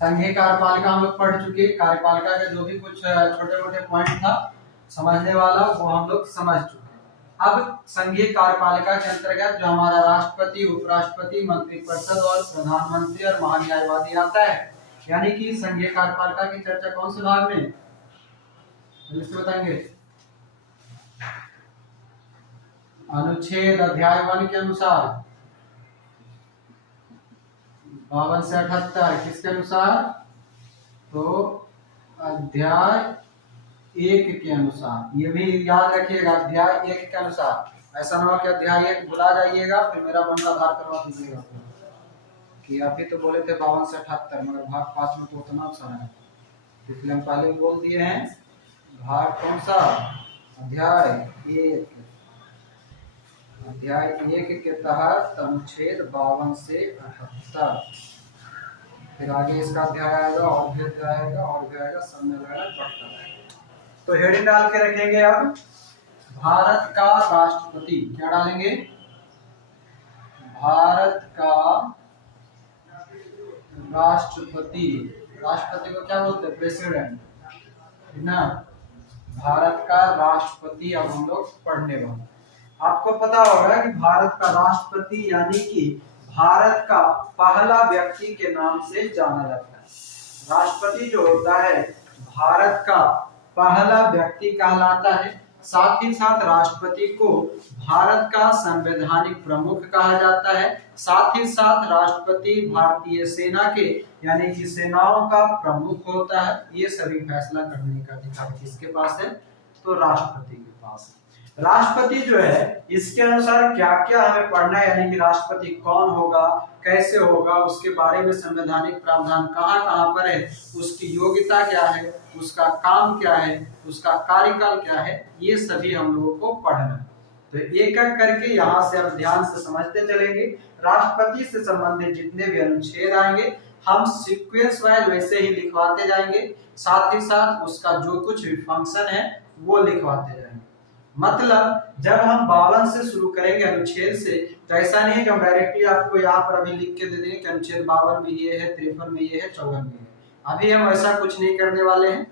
संघीय कार्यपालिका हम लोग पढ़ चुके। कार्यपालिका के जो भी कुछ छोटे मोटे पॉइंट था समझने वाला वो हम लोग समझ चुके। अब संघीय कार्यपालिका के अंतर्गत जो हमारा राष्ट्रपति, उपराष्ट्रपति, मंत्रिपरिषद और प्रधानमंत्री और महान्यायवादी आता है, यानी कि संघीय कार्यपालिका की चर्चा कौन से भाग में बताएंगे? अनुच्छेद अध्याय 1 के अनुसार 52 से 78 किसके अनुसार? तो अध्याय 1 के अनुसार। ये भी याद रखिएगा, अध्याय 1 के अनुसार। ऐसा ना हो कि अध्याय 1 भुला जाइएगा फिर मेरा मन का आधार करवा दीजिएगा कि अभी तो बोले थे 52 से 78, मगर भाग 5 में तो उतना सारा है, इसलिए हम पहले बोल दिए हैं भाग कौन सा? अध्याय 1। अध्याय 1 के तहत अनुच्छेद 52 से 78, फिर आगे इसका अध्याय आएगा और भी अध्याय आएगा और भी आएगा, सब में बढ़ता रहेगा। तो हेडिंग डाल के रखेंगे अब भारत का राष्ट्रपति। क्या डालेंगे? भारत का राष्ट्रपति। राष्ट्रपति को क्या बोलते हैं? प्रेसिडेंट, है ना? भारत का राष्ट्रपति अब हम लोग पढ़ने वाले। आपको पता होगा कि भारत का राष्ट्रपति यानी कि भारत का पहला व्यक्ति के नाम से जाना जाता है। राष्ट्रपति जो होता है भारत का पहला व्यक्ति कहलाता है। साथ ही साथ राष्ट्रपति को भारत का संवैधानिक प्रमुख कहा जाता है। साथ ही साथ राष्ट्रपति भारतीय सेना के यानी कि सेनाओं का प्रमुख होता है। ये सभी फैसला करने का अधिकार किसके पास है? तो राष्ट्रपति के पास है। राष्ट्रपति जो है इसके अनुसार क्या क्या हमें पढ़ना है, यानी कि राष्ट्रपति कौन होगा, कैसे होगा, उसके बारे में संवैधानिक प्रावधान कहाँ कहाँ पर है, उसकी योग्यता क्या है, उसका काम क्या है, उसका कार्यकाल क्या है, ये सभी हम लोगों को पढ़ना है। तो एक एक करके यहाँ से हम ध्यान से समझते चलेंगे। राष्ट्रपति से संबंधित जितने भी अनुच्छेद आएंगे हम सीक्वेंस वाइज वैसे ही लिखवाते जाएंगे, साथ ही साथ उसका जो कुछ भी फंक्शन है वो लिखवाते जाएंगे। मतलब जब हम 52 से शुरू करेंगे अनुच्छेद से, तो ऐसा नहीं है कि हम डायरेक्टली आपको यहाँ पर अभी लिख के दे देंगे कि अनुच्छेद 52 में ये है, 53 में ये है, 54 में ये है। अभी हम ऐसा कुछ नहीं करने वाले हैं।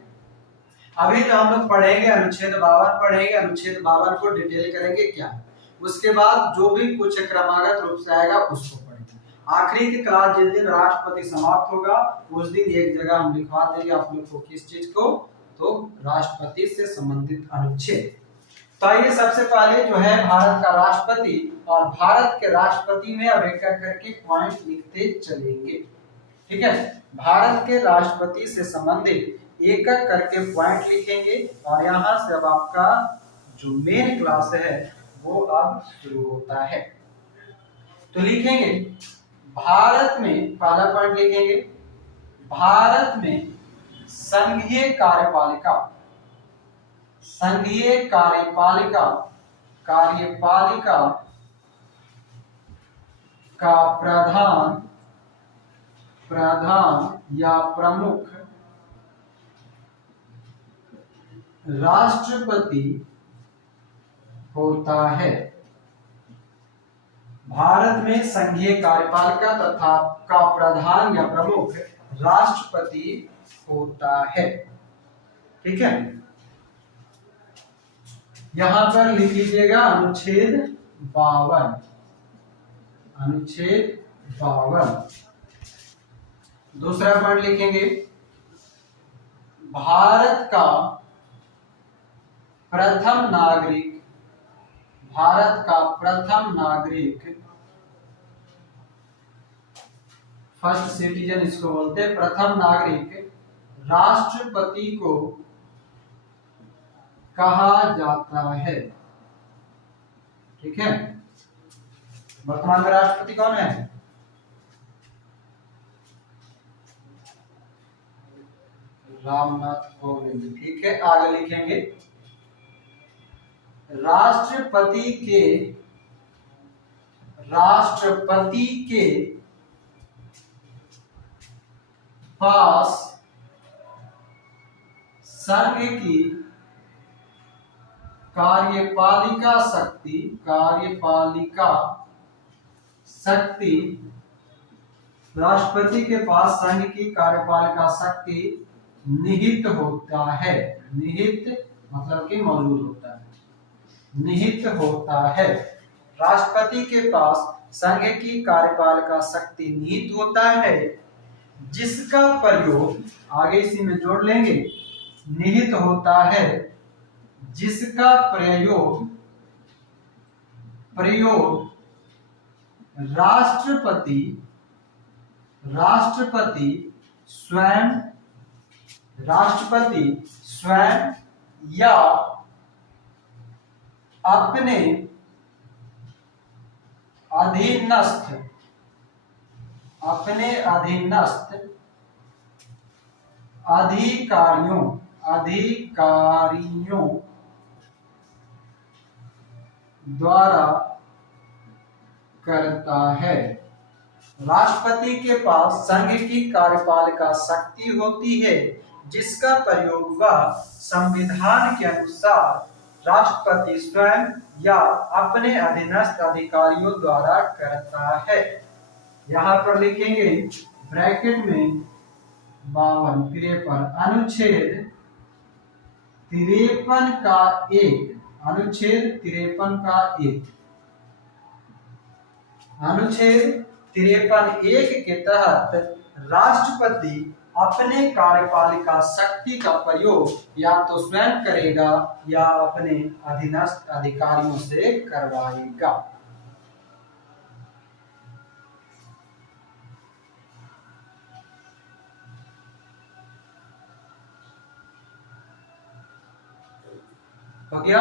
अभी जो हम लोग पढ़ेंगे अनुच्छेद 52 पढ़ेंगे, अनुच्छेद 52 को डिटेल करेंगे क्या है, उसके बाद जो भी कुछ क्रमागत रूप से आएगा उसको पढ़ेंगे। आखिरी की क्लास जिस दिन राष्ट्रपति समाप्त होगा उस दिन एक जगह हम लिखवा देंगे आप लोग को, किस चीज को? तो राष्ट्रपति से संबंधित अनुच्छेद। तो आइए सबसे पहले जो है भारत का राष्ट्रपति, और भारत के राष्ट्रपति में अब एक करके पॉइंट लिखते चलेंगे। ठीक है, भारत के राष्ट्रपति से संबंधित एक एक करके पॉइंट लिखेंगे और यहाँ से अब आपका जो मेन क्लास है वो अब शुरू होता है। तो लिखेंगे भारत में, पहला पॉइंट लिखेंगे भारत में संघीय कार्यपालिका, संघीय कार्यपालिका, कार्यपालिका का प्रधान, प्रधान या प्रमुख राष्ट्रपति होता है। भारत में संघीय कार्यपालिका तथा का प्रधान या प्रमुख राष्ट्रपति होता है। ठीक है, यहां पर लिख लीजिएगा अनुच्छेद 52, अनुच्छेद 52। दूसरा पॉइंट लिखेंगे भारत का प्रथम नागरिक, भारत का प्रथम नागरिक, फर्स्ट सिटीजन इसको बोलते हैं, प्रथम नागरिक राष्ट्रपति को कहा जाता है। ठीक है, वर्तमान में राष्ट्रपति कौन है? रामनाथ कोविंद। ठीक है, आगे लिखेंगे राष्ट्रपति के, राष्ट्रपति के पास संघ की कार्यपालिका शक्ति, कार्यपालिका शक्ति राष्ट्रपति के पास संघ की कार्यपालिका शक्ति निहित होता है। निहित मतलब कि मौजूद होता है, निहित होता है। राष्ट्रपति के पास संघ की कार्यपालिका शक्ति निहित होता है, जिसका प्रयोग, आगे इसी में जोड़ लेंगे, निहित होता है जिसका प्रयोग राष्ट्रपति स्वयं या अपने अधीनस्थ अधिकारियों द्वारा करता है। राष्ट्रपति के पास संघ की कार्यपालिका शक्ति होती है, जिसका प्रयोग वह संविधान के अनुसार राष्ट्रपति स्वयं या अपने अधीनस्थ अधिकारियों द्वारा करता है। यहाँ पर लिखेंगे ब्रैकेट में 53 अनुच्छेद 53 का 1, अनुच्छेद 53 का 1, अनुच्छेद 53(1) के तहत राष्ट्रपति अपने कार्यपालिका शक्ति का प्रयोग या तो स्वयं करेगा या अपने अधीनस्थ अधिकारियों से करवाएगा। हो गया?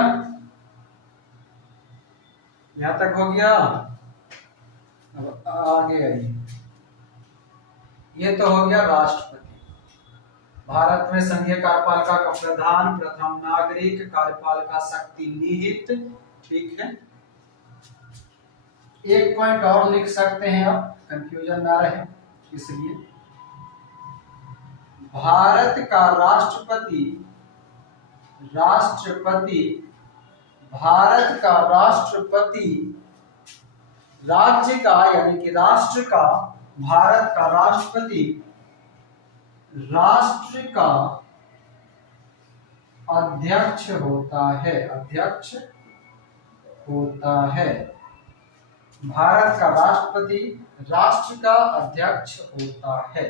यहां तक हो गया? अब आगे आइए। ये तो हो गया राष्ट्रपति। भारत में संघीय कार्यपालिका का प्रधान प्रथम नागरिक, कार्यपालिका शक्ति निहित, ठीक है। एक पॉइंट और लिख सकते हैं आप, कंफ्यूजन ना रहे इसलिए। भारत का राष्ट्रपति राज्य का यानी कि राष्ट्र का, भारत का राष्ट्रपति राष्ट्र का अध्यक्ष होता है, भारत का राष्ट्रपति राष्ट्र का अध्यक्ष होता है।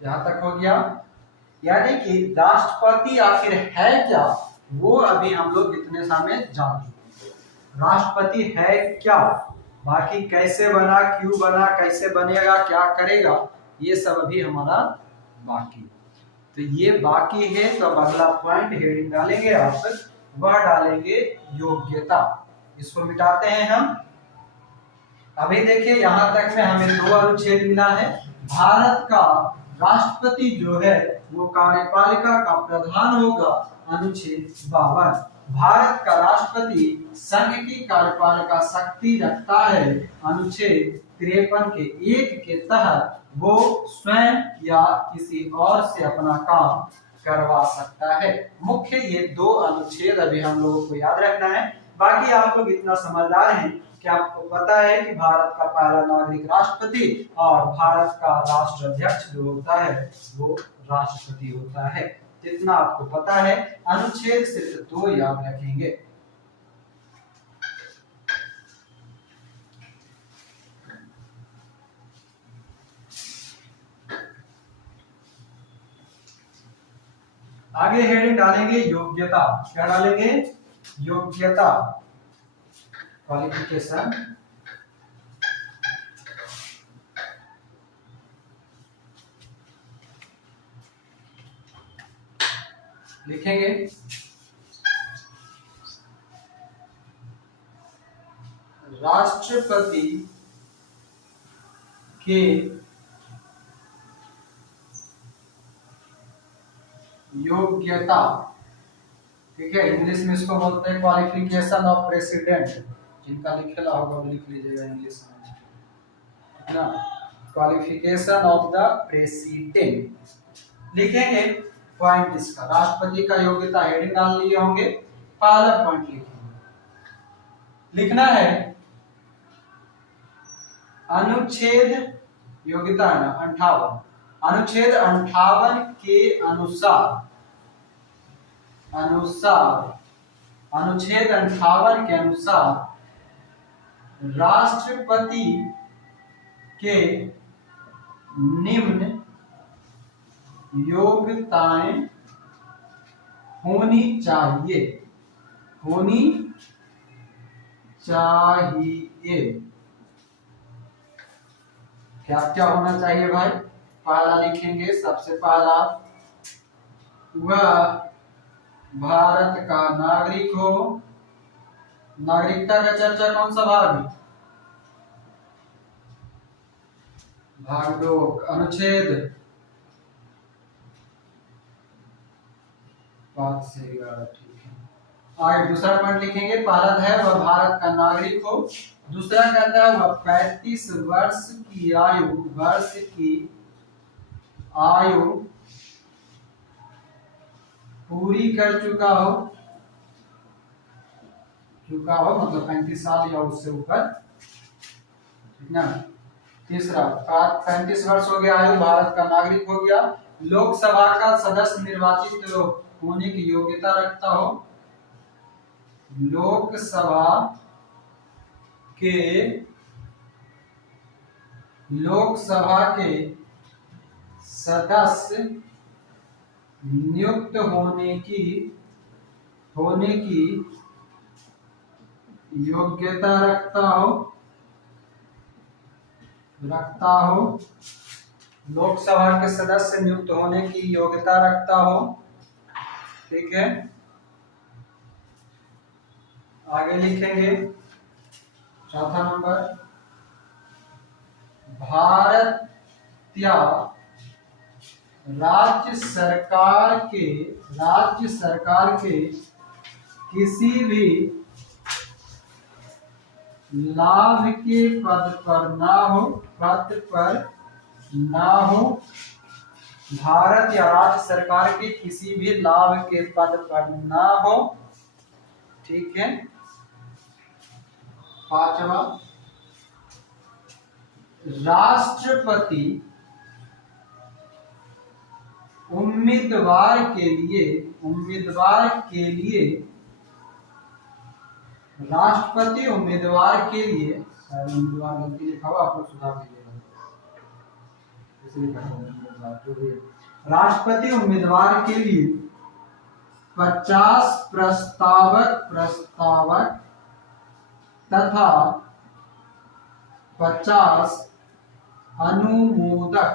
यहां तक हो गया। यानी कि राष्ट्रपति आखिर है क्या, वो अभी हम लोग इतने समय जान चुके। राष्ट्रपति है क्या, बाकी कैसे बना, क्यों बना, कैसे बनेगा, क्या करेगा, ये सब अभी हमारा बाकी। तो ये बाकी है। तो अब अगला पॉइंट हेडिंग डालेंगे आप, वह डालेंगे योग्यता। इसको मिटाते हैं हम। अभी देखिए यहां तक में हमें 2 अनुच्छेद मिला है। भारत का राष्ट्रपति जो है वो कार्यपालिका का प्रधान होगा, अनुच्छेद 52। भारत का राष्ट्रपति संघ की कार्यपालिका शक्ति रखता है, अनुच्छेद 53 के 1 के तहत वो स्वयं या किसी और से अपना काम करवा सकता है। मुख्य ये 2 अनुच्छेद अभी हम लोगों को याद रखना है। बाकी आप लोग इतना समझदार हैं कि आपको पता है कि भारत का पहला नागरिक राष्ट्रपति और भारत का राष्ट्राध्यक्ष जो होता है वो राष्ट्रपति होता है। जितना आपको पता है, अनुच्छेद सिर्फ 2 याद रखेंगे। आगे हेडिंग डालेंगे योग्यता। क्या डालेंगे? योग्यता, क्वालिफिकेशन। लिखेंगे राष्ट्रपति के योग्यता, ठीक है। इंग्लिश में इसको बोलते हैं क्वालिफिकेशन ऑफ प्रेसिडेंट। जिनका लिखेला होगा वो लिख लीजिएगा इंग्लिश में ना, क्वालिफिकेशन ऑफ द प्रेसिडेंट लिखेंगे। पॉइंट इसका राष्ट्रपति का योग्यता हेडिंग डाल लिए होंगे। पहला पॉइंट लिखेंगे, लिखना है अनुच्छेद योग्यता है ना 58, अनुच्छेद 58 के अनुच्छेद 58 के अनुसार राष्ट्रपति के निम्न योग्यताएं होनी चाहिए। क्या क्या होना चाहिए भाई? पहला लिखेंगे, सबसे पहला, वह भारत का नागरिक हो। नागरिकता का चर्चा कौन सा भाग? भाग 2, अनुच्छेद 5 से 11, ठीक है। आगे दूसरा पॉइंट लिखेंगे, पहला है वह भारत का नागरिक हो। दूसरा कहता है वह 35 वर्ष की आयु पूरी कर चुका हो, मतलब 35 साल या उससे ऊपर, ठीक ना। तीसरा, 35 वर्ष हो गया आयु, भारत का नागरिक हो गया, लोकसभा का सदस्य निर्वाचित होने की योग्यता रखता हो, लोकसभा के सदस्य नियुक्त होने की योग्यता रखता हो, लोकसभा के सदस्य नियुक्त होने की योग्यता रखता हो, ठीक है। आगे लिखेंगे चौथा नंबर, भारतीय राज्य सरकार के किसी भी लाभ के पद पर ना हो, भारत या राज्य सरकार के किसी भी लाभ के पद पर ना हो, ठीक है। पांचवा, राष्ट्रपति उम्मीदवार के लिए राष्ट्रपति उम्मीदवार के लिए, उम्मीदवार गलती लिखा हुआ, आप लोग सुधार दीजिएगा। राष्ट्रपति उम्मीदवार के लिए 50 प्रस्तावक तथा 50 अनुमोदक,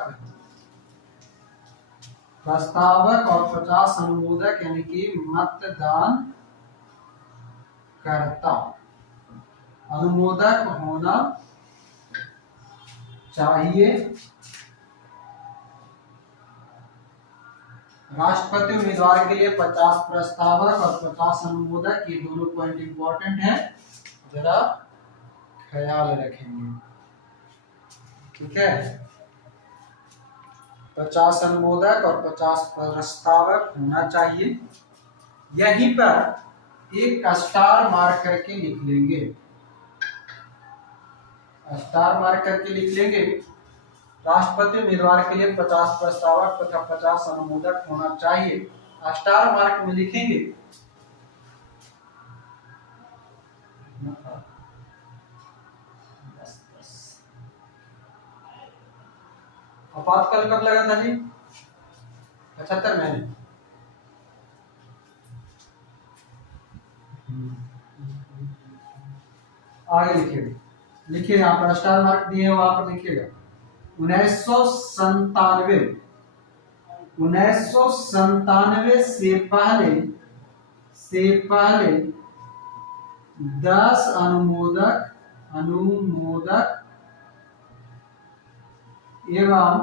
प्रस्तावक और 50 अनुमोदक यानी कि मतदान करता, अनुमोदक होना चाहिए। राष्ट्रपति उम्मीदवार के लिए 50 प्रस्तावक और 50 अनुमोदक, ये दोनों पॉइंट इंपॉर्टेंट है, जरा ख्याल रखेंगे, ठीक है। 50 अनुमोदक और 50 प्रस्तावक होना चाहिए। यहीं पर एक स्टार मार्क करके लिख लेंगे, राष्ट्रपति उम्मीदवार के लिए 50 प्रस्तावक तथा 50 अनुमोदक होना चाहिए, स्टार मार्क में लिखेंगे। आपातकाल कब लगा था जी? 75 में। आगे लिखिए यहाँ पर स्टार मार्क दिए हैं, वहां पर लिखिएगा 1997 से पहले 10 अनुमोदक एवं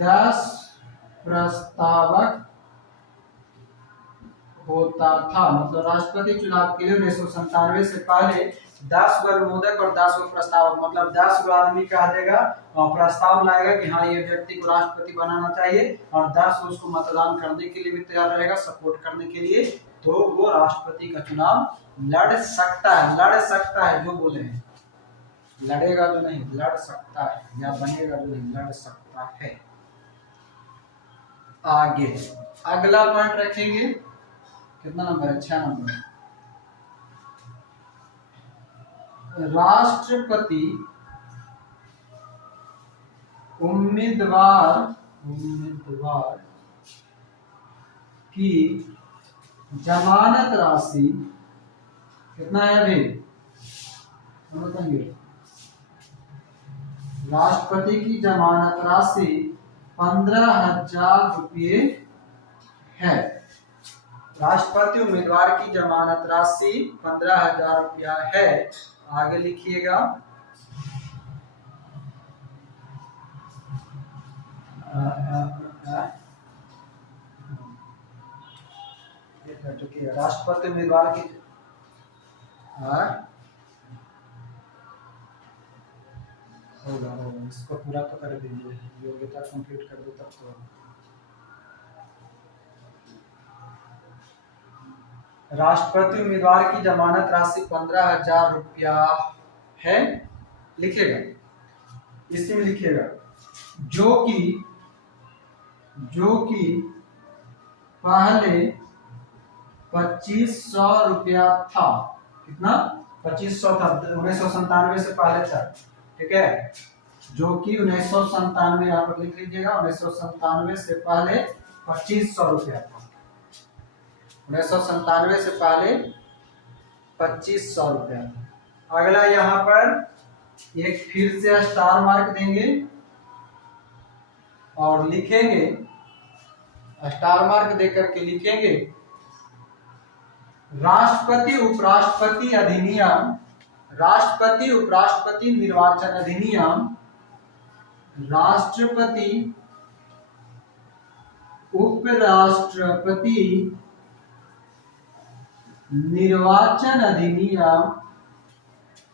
10 प्रस्तावक होता था। मतलब राष्ट्रपति चुनाव के लिए 1997 से पहले 10 गो अनुमोदक और 10 गो प्रस्तावक, मतलब 10 गो आदमी कहा देगा और प्रस्ताव लाएगा कि हाँ ये व्यक्ति को राष्ट्रपति बनाना चाहिए, और 10 उसको मतदान करने के लिए भी तैयार रहेगा, सपोर्ट करने के लिए, तो वो राष्ट्रपति का चुनाव लड़ सकता है, जो बोले हैं, लड़ेगा जो नहीं लड़ सकता है, या बनेगा जो नहीं लड़ सकता है। आगे अगला पॉइंट रखेंगे, कितना नंबर है? 6 नंबर। राष्ट्रपति उम्मीदवार की जमानत राशि कितना है अभी बताइए? राष्ट्रपति की जमानत राशि 15,000 रुपये है। राष्ट्रपति उम्मीदवार की जमानत राशि 15,000 रुपया है। आगे लिखिएगा, राष्ट्रपति उम्मीदवार की होगा इसको पूरा तो कर दीजिए, योग्यता कंप्लीट कर दो तब तो। राष्ट्रपति उम्मीदवार की जमानत राशि 15,000 रुपया है। लिखेगा, इसी में लिखेगा जो कि पहले 2,500 रुपया था। कितना? 2,500 था, 1997 से पहले था। ठीक है, जो कि 1997 यहाँ पर लिख लीजिएगा, 1997 से पहले 2,500 रुपया था। 1997 से पहले 2,500 रुपया था। अगला यहाँ पर एक फिर से स्टार मार्क देंगे और लिखेंगे, स्टार मार्क देकर के लिखेंगे राष्ट्रपति उपराष्ट्रपति अधिनियम, राष्ट्रपति उपराष्ट्रपति निर्वाचन अधिनियम, राष्ट्रपति उपराष्ट्रपति निर्वाचन अधिनियम।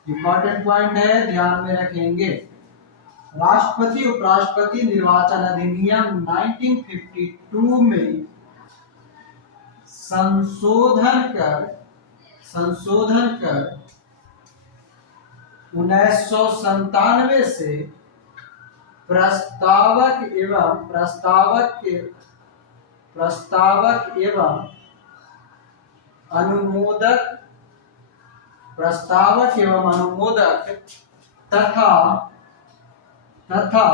इंपॉर्टेंट पॉइंट है, ध्यान में रखेंगे। राष्ट्रपति उपराष्ट्रपति निर्वाचन अधिनियम 1952 में संशोधन कर 1997 से प्रस्तावक एवं अनुमोदक तथा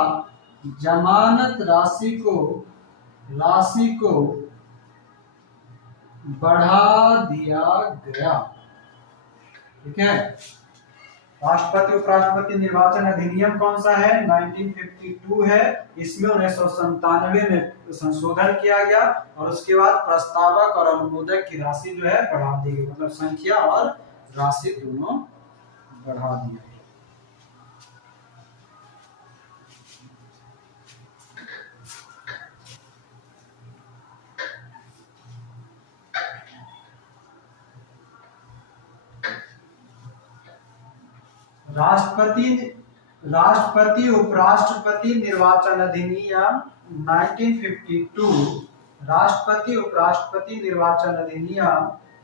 जमानत राशि को बढ़ा दिया गया। ठीक है, राष्ट्रपति उपराष्ट्रपति निर्वाचन अधिनियम कौन सा है? 1952 है। इसमें 1997 में संशोधन किया गया और उसके बाद प्रस्तावक और अनुमोदक की राशि जो है बढ़ा दी गई, मतलब संख्या और राशि दोनों बढ़ा दी गई। राष्ट्रपति उपराष्ट्रपति निर्वाचन अधिनियम 1952, राष्ट्रपति उपराष्ट्रपति निर्वाचन अधिनियम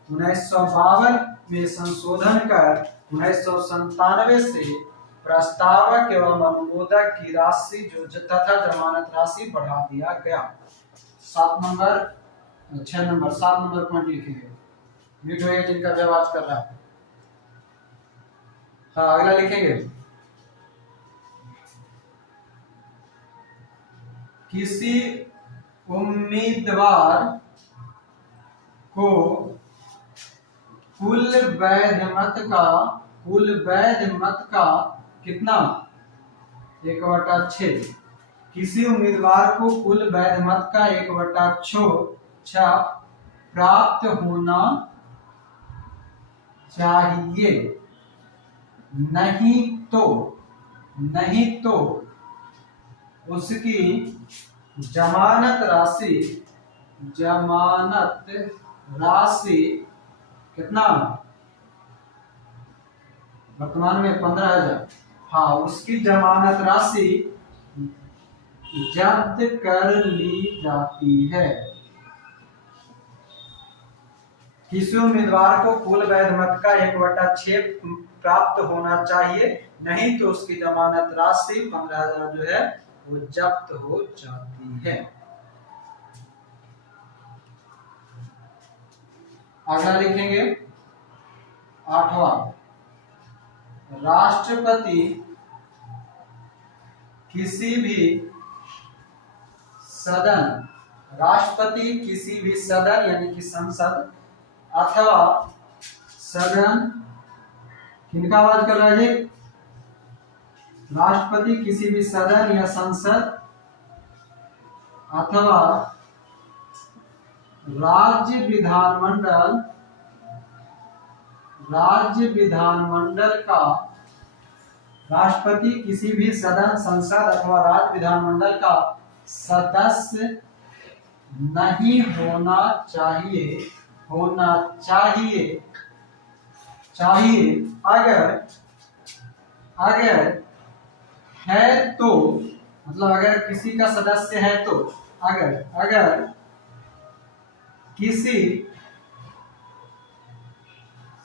1952 में संशोधन कर 1997 से प्रस्तावक एवं अनुमोदक की राशि जो तथा जमानत राशि बढ़ा दिया गया। 7 नंबर 7 नंबर पॉइंट लिखेंगे, म्यूट होइए जिनका भी आवाज कर रहा है। हाँ, अगला लिखेंगे, किसी उम्मीदवार को कुल वैध मत का कितना? 1/6। किसी उम्मीदवार को कुल वैध मत का 1/6 प्राप्त होना चाहिए, नहीं तो उसकी जमानत राशि कितना? वर्तमान में 15,000। हाँ, उसकी जमानत राशि जब्त कर ली जाती है। किसी उम्मीदवार को कुल वैध मत का 1/6 प्राप्त होना चाहिए, नहीं तो उसकी जमानत राशि 15,000 जो है वो जब्त हो जाती है। अगला लिखेंगे 8वां, राष्ट्रपति किसी भी सदन, राष्ट्रपति किसी भी सदन यानी कि संसद अथवा सदन, किनका आवाज कर रहा है? राष्ट्रपति किसी भी सदन या संसद अथवा राज्य विधानमंडल, राज्य विधानमंडल का, राष्ट्रपति किसी भी सदन, संसद अथवा राज्य विधानमंडल का सदस्य नहीं होना चाहिए, होना चाहिए, चाहिए अगर है तो, मतलब अगर किसी का सदस्य है तो, अगर किसी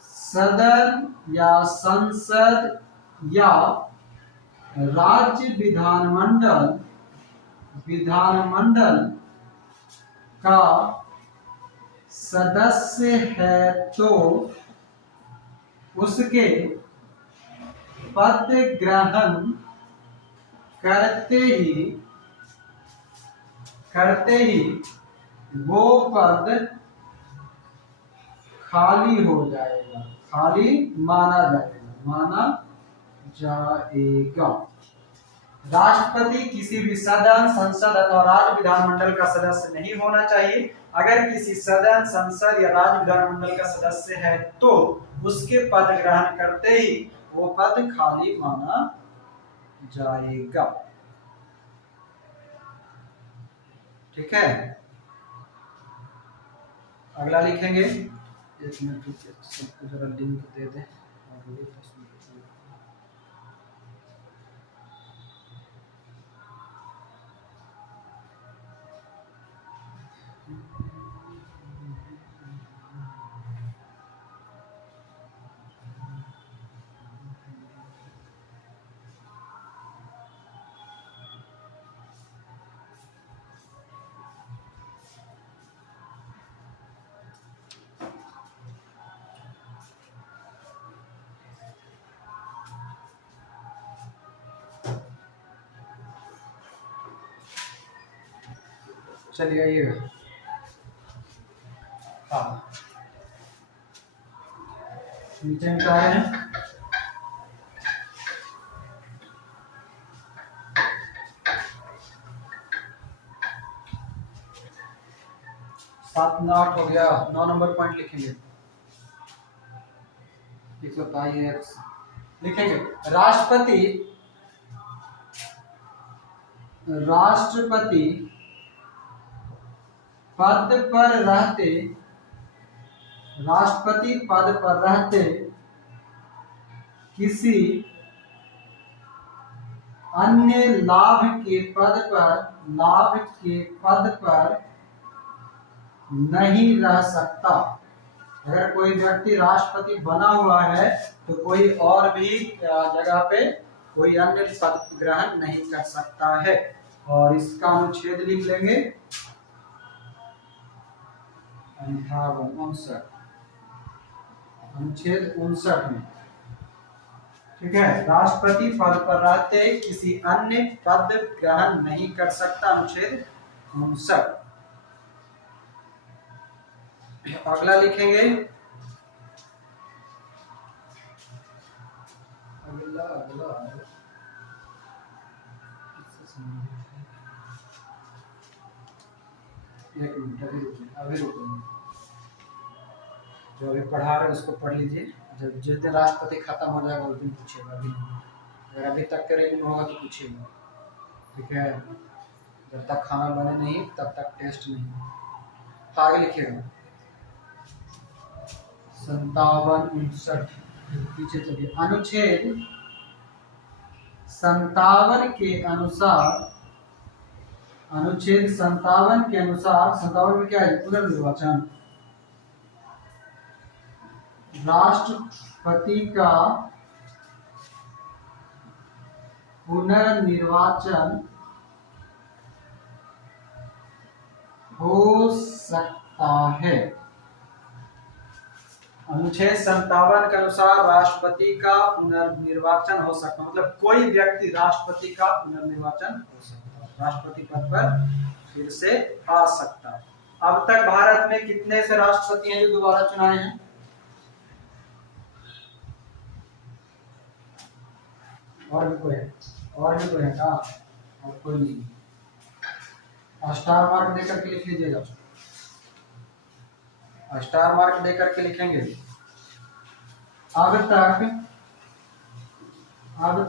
सदन या संसद या राज्य विधानमंडल का सदस्य है तो उसके पद ग्रहण करते ही वो पद खाली हो जाएगा, खाली माना जाएगा। राष्ट्रपति किसी भी सदन, संसद अथवा राज्य विधानमंडल का सदस्य नहीं होना चाहिए, अगर किसी सदन, संसद या राज्य विधानमंडल का सदस्य है तो उसके पद ग्रहण करते ही वो पद खाली माना जाएगा। ठीक है, अगला लिखेंगे, एक मिनट सबको जरा लिंक दे दे। चलिए आइएगा। हाँ, नीचे में क्या है? सात 9 हो गया, 9 नंबर पॉइंट लिखेंगे। 122 लिखेंगे, राष्ट्रपति पद पर रहते किसी अन्य लाभ के पद पर नहीं रह सकता। अगर कोई व्यक्ति राष्ट्रपति बना हुआ है तो कोई और भी जगह पे कोई अन्य पद ग्रहण नहीं कर सकता है। और इसका अनुच्छेद लिख लेंगे 58 अनुच्छेद 59 में। ठीक है, राष्ट्रपति पद पर रहते किसी अन्य पद ग्रहण नहीं कर सकता, अनुच्छेद 59। अगला लिखेंगे, अगला एक मिनट अभी रुकिए, जो अभी पढ़ा रहे उसको पढ़ लीजिए। जब जिस दिन राष्ट्रपति खत्म हो जाएगा उस दिन पूछेगा, अभी अगर अभी तक करेंगे होगा तो पूछेगा। ठीक है, जब तक खाना बने नहीं तब तक टेस्ट नहीं। आगे लिखिएगा 57 पीछे चलिए। अनुच्छेद 57 के अनुसार, अनुच्छेद 57 के अनुसार, 57 में क्या है? पुनर्निर्वाचन। राष्ट्रपति का पुनर्निर्वाचन हो सकता है। अनुच्छेद 57 के अनुसार राष्ट्रपति का पुनर्निर्वाचन हो सकता है, मतलब कोई व्यक्ति राष्ट्रपति का पुनर्निर्वाचन हो सकता है, राष्ट्रपति पद पर फिर से आ सकता है। अब तक भारत में कितने से राष्ट्रपति हैं जो दोबारा चुनाए हैं? और भी कोई है? और भी कोई है क्या? और कोई नहीं। स्टार मार्क देकर के लिख लीजिएगा, स्टार मार्क देकर के लिखेंगे। अब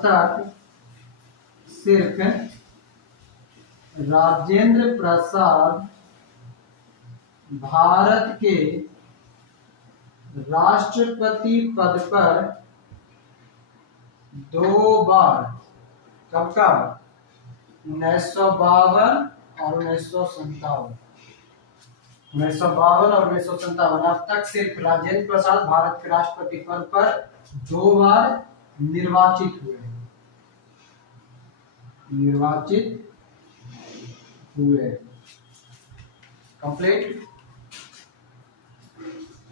तक सिर्फ राजेंद्र प्रसाद भारत के राष्ट्रपति पद पर 2 बार, कब कब? 1952 और 1957। 1952 और 1957 अब तक सिर्फ राजेंद्र प्रसाद भारत के राष्ट्रपति पद पर 2 बार निर्वाचित हुए कंप्लीट।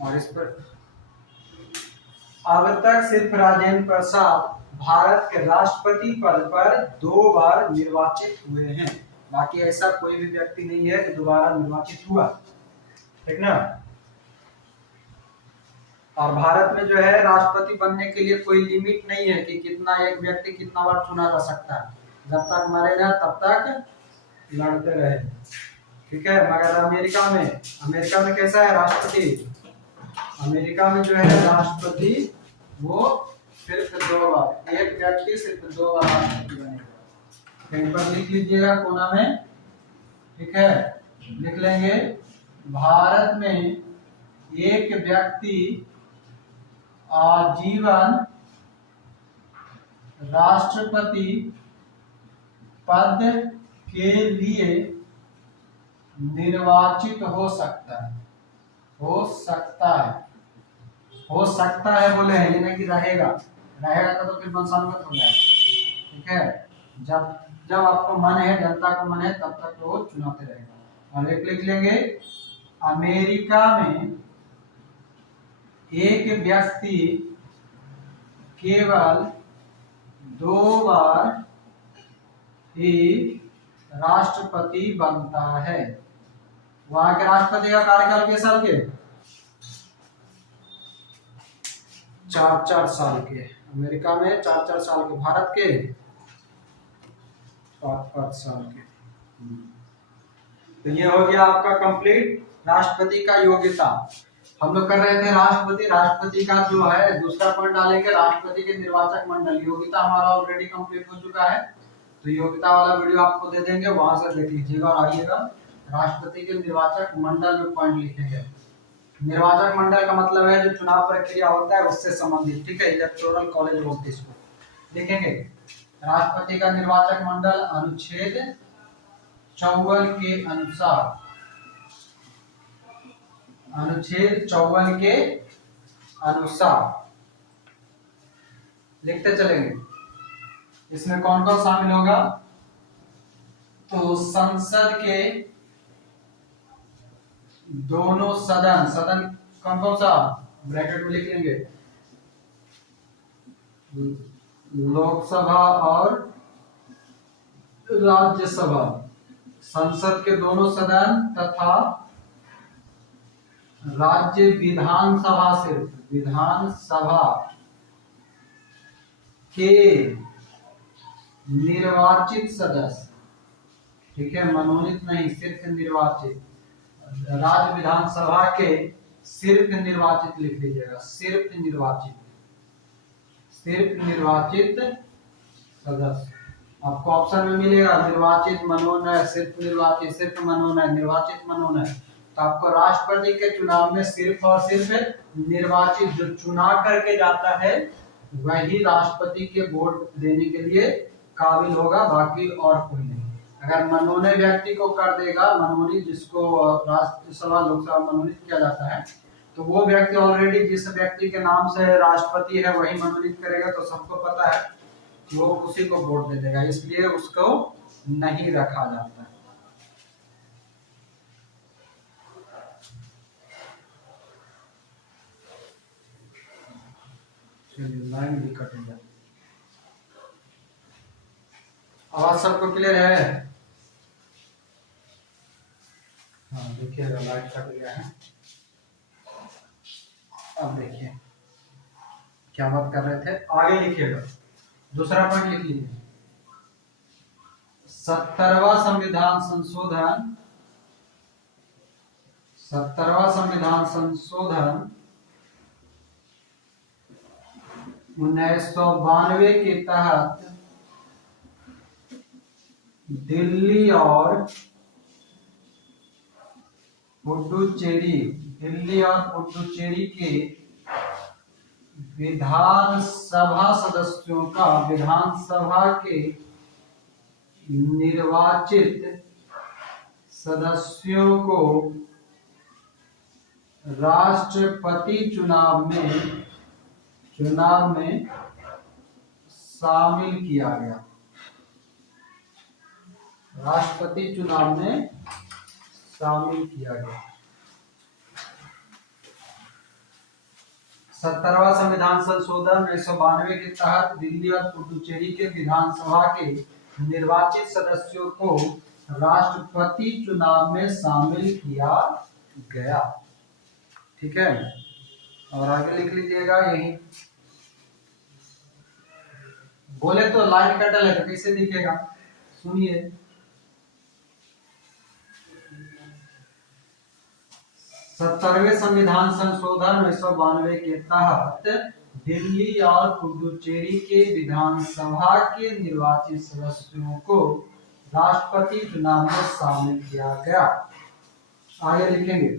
और इस पर अब तक सिर्फ राजेंद्र प्रसाद भारत के राष्ट्रपति पद पर 2 बार निर्वाचित हुए हैं, बाकी ऐसा कोई भी व्यक्ति नहीं है कि दोबारा निर्वाचित हुआ, ठीक ना। और भारत में जो है राष्ट्रपति बनने के लिए कोई लिमिट नहीं है कि कितना एक व्यक्ति कितना बार चुना जा सकता है, जब तक मरेगा तब तक लड़ते रहे, ठीक है। मगर अमेरिका में कैसा है राष्ट्रपति? अमेरिका में जो है राष्ट्रपति वो सिर्फ 2 बार, एक व्यक्ति सिर्फ 2 बार राष्ट्रपति बनेगा। कहीं पर लिख लीजिएगा कोना में, ठीक है, लिख लेंगे भारत में एक व्यक्ति आजीवन राष्ट्रपति पद के लिए निर्वाचित हो सकता है। हो सकता है बोले हैं, ये नहीं कि रहेगा तो फिर वंशानुगत हो जाएगा, ठीक है। जब आपको मन है, जनता को मन है, तब तक तो वो चुनाते रहेगा। और एक लिख लेंगे अमेरिका में एक व्यक्ति केवल 2 बार ही राष्ट्रपति बनता है। वहां के राष्ट्रपति का कार्यकाल कितने साल के? 4-4 साल के। अमेरिका में 4-4 साल के, भारत के 5-5 साल के। तो ये हो गया आपका कंप्लीट राष्ट्रपति का योग्यता। हम लोग कर रहे थे राष्ट्रपति का जो है दूसरा पॉइंट डालेंगे, राष्ट्रपति के निर्वाचक मंडल। योग्यता हमारा ऑलरेडी कंप्लीट हो चुका है, तो योग्यता वाला वीडियो आपको दे देंगे, वहां से देख लीजिएगा और आइएगा। राष्ट्रपति के निर्वाचक मंडल में पॉइंट लिखेंगे। निर्वाचक मंडल का मतलब है जो चुनाव प्रक्रिया होता है उससे संबंधित, ठीक है, इलेक्टोरल कॉलेज बोलते हैं इसको। लिखेंगे राष्ट्रपति का निर्वाचक मंडल अनुच्छेद 54 के अनुसार, अनुच्छेद 54 के अनुसार लिखते चलेंगे। इसमें कौन कौन शामिल होगा? तो संसद के दोनों सदन कौन कौन सा ब्रैकेट में लिख लेंगे, लोकसभा और राज्यसभा, संसद के दोनों सदन तथा राज्य विधानसभा, सिर्फ विधानसभा के निर्वाचित सदस्य, ठीक है, मनोनीत नहीं, सिर्फ निर्वाचित। राज्य विधानसभा के सिर्फ निर्वाचित लिख लीजिएगा, सिर्फ निर्वाचित सदस्य। आपको ऑप्शन में मिलेगा निर्वाचित, मनोनयन, सिर्फ निर्वाचित, सिर्फ मनोनयन, निर्वाचित, मनोनयन। तो आपको राष्ट्रपति के चुनाव में सिर्फ और सिर्फ निर्वाचित जो चुनाव करके जाता है वही राष्ट्रपति के वोट देने के लिए काबिल होगा, बाकी और कोई नहीं। अगर मनोनयन व्यक्ति को कर देगा, मनोनीत जिसको राज्यसभा लोकसभा मनोनीत किया जाता है, तो तो वो व्यक्ति ऑलरेडी जिस व्यक्ति के नाम से राष्ट्रपति है वही मनोनीत करेगा, तो सबको पता है वो उसी को वोट दे देगा, इसलिए उसको नहीं रखा जाता है। चलिए लाइन भी कट गया। आवाज सबको क्लियर है? हाँ देखिएगा लाइट कट गया है। अब देखिए क्या बात कर रहे थे, आगे लिखिएगा। दूसरा पॉइंट लिख लीजिए। 70वां संविधान संशोधन, 70वां संविधान संशोधन 1992 के तहत दिल्ली और पुडुचेरी के विधानसभा सदस्यों का विधानसभा के निर्वाचित सदस्यों को राष्ट्रपति चुनाव में शामिल किया गया। राष्ट्रपति चुनाव में शामिल किया गया। 70वां संविधान संशोधन 1992 के तहत दिल्ली और पुडुचेरी के विधानसभा के निर्वाचित सदस्यों को राष्ट्रपति चुनाव में शामिल किया गया। ठीक है, और आगे लिख लीजिएगा। यही बोले तो लाइन कटल है तो कैसे दिखेगा, सुनिए। 70वें संविधान संशोधन 1992 के तहत दिल्ली और पुडुचेरी के विधानसभा के निर्वाचित सदस्यों को राष्ट्रपति चुनाव में शामिल किया गया। आगे लिखेंगे।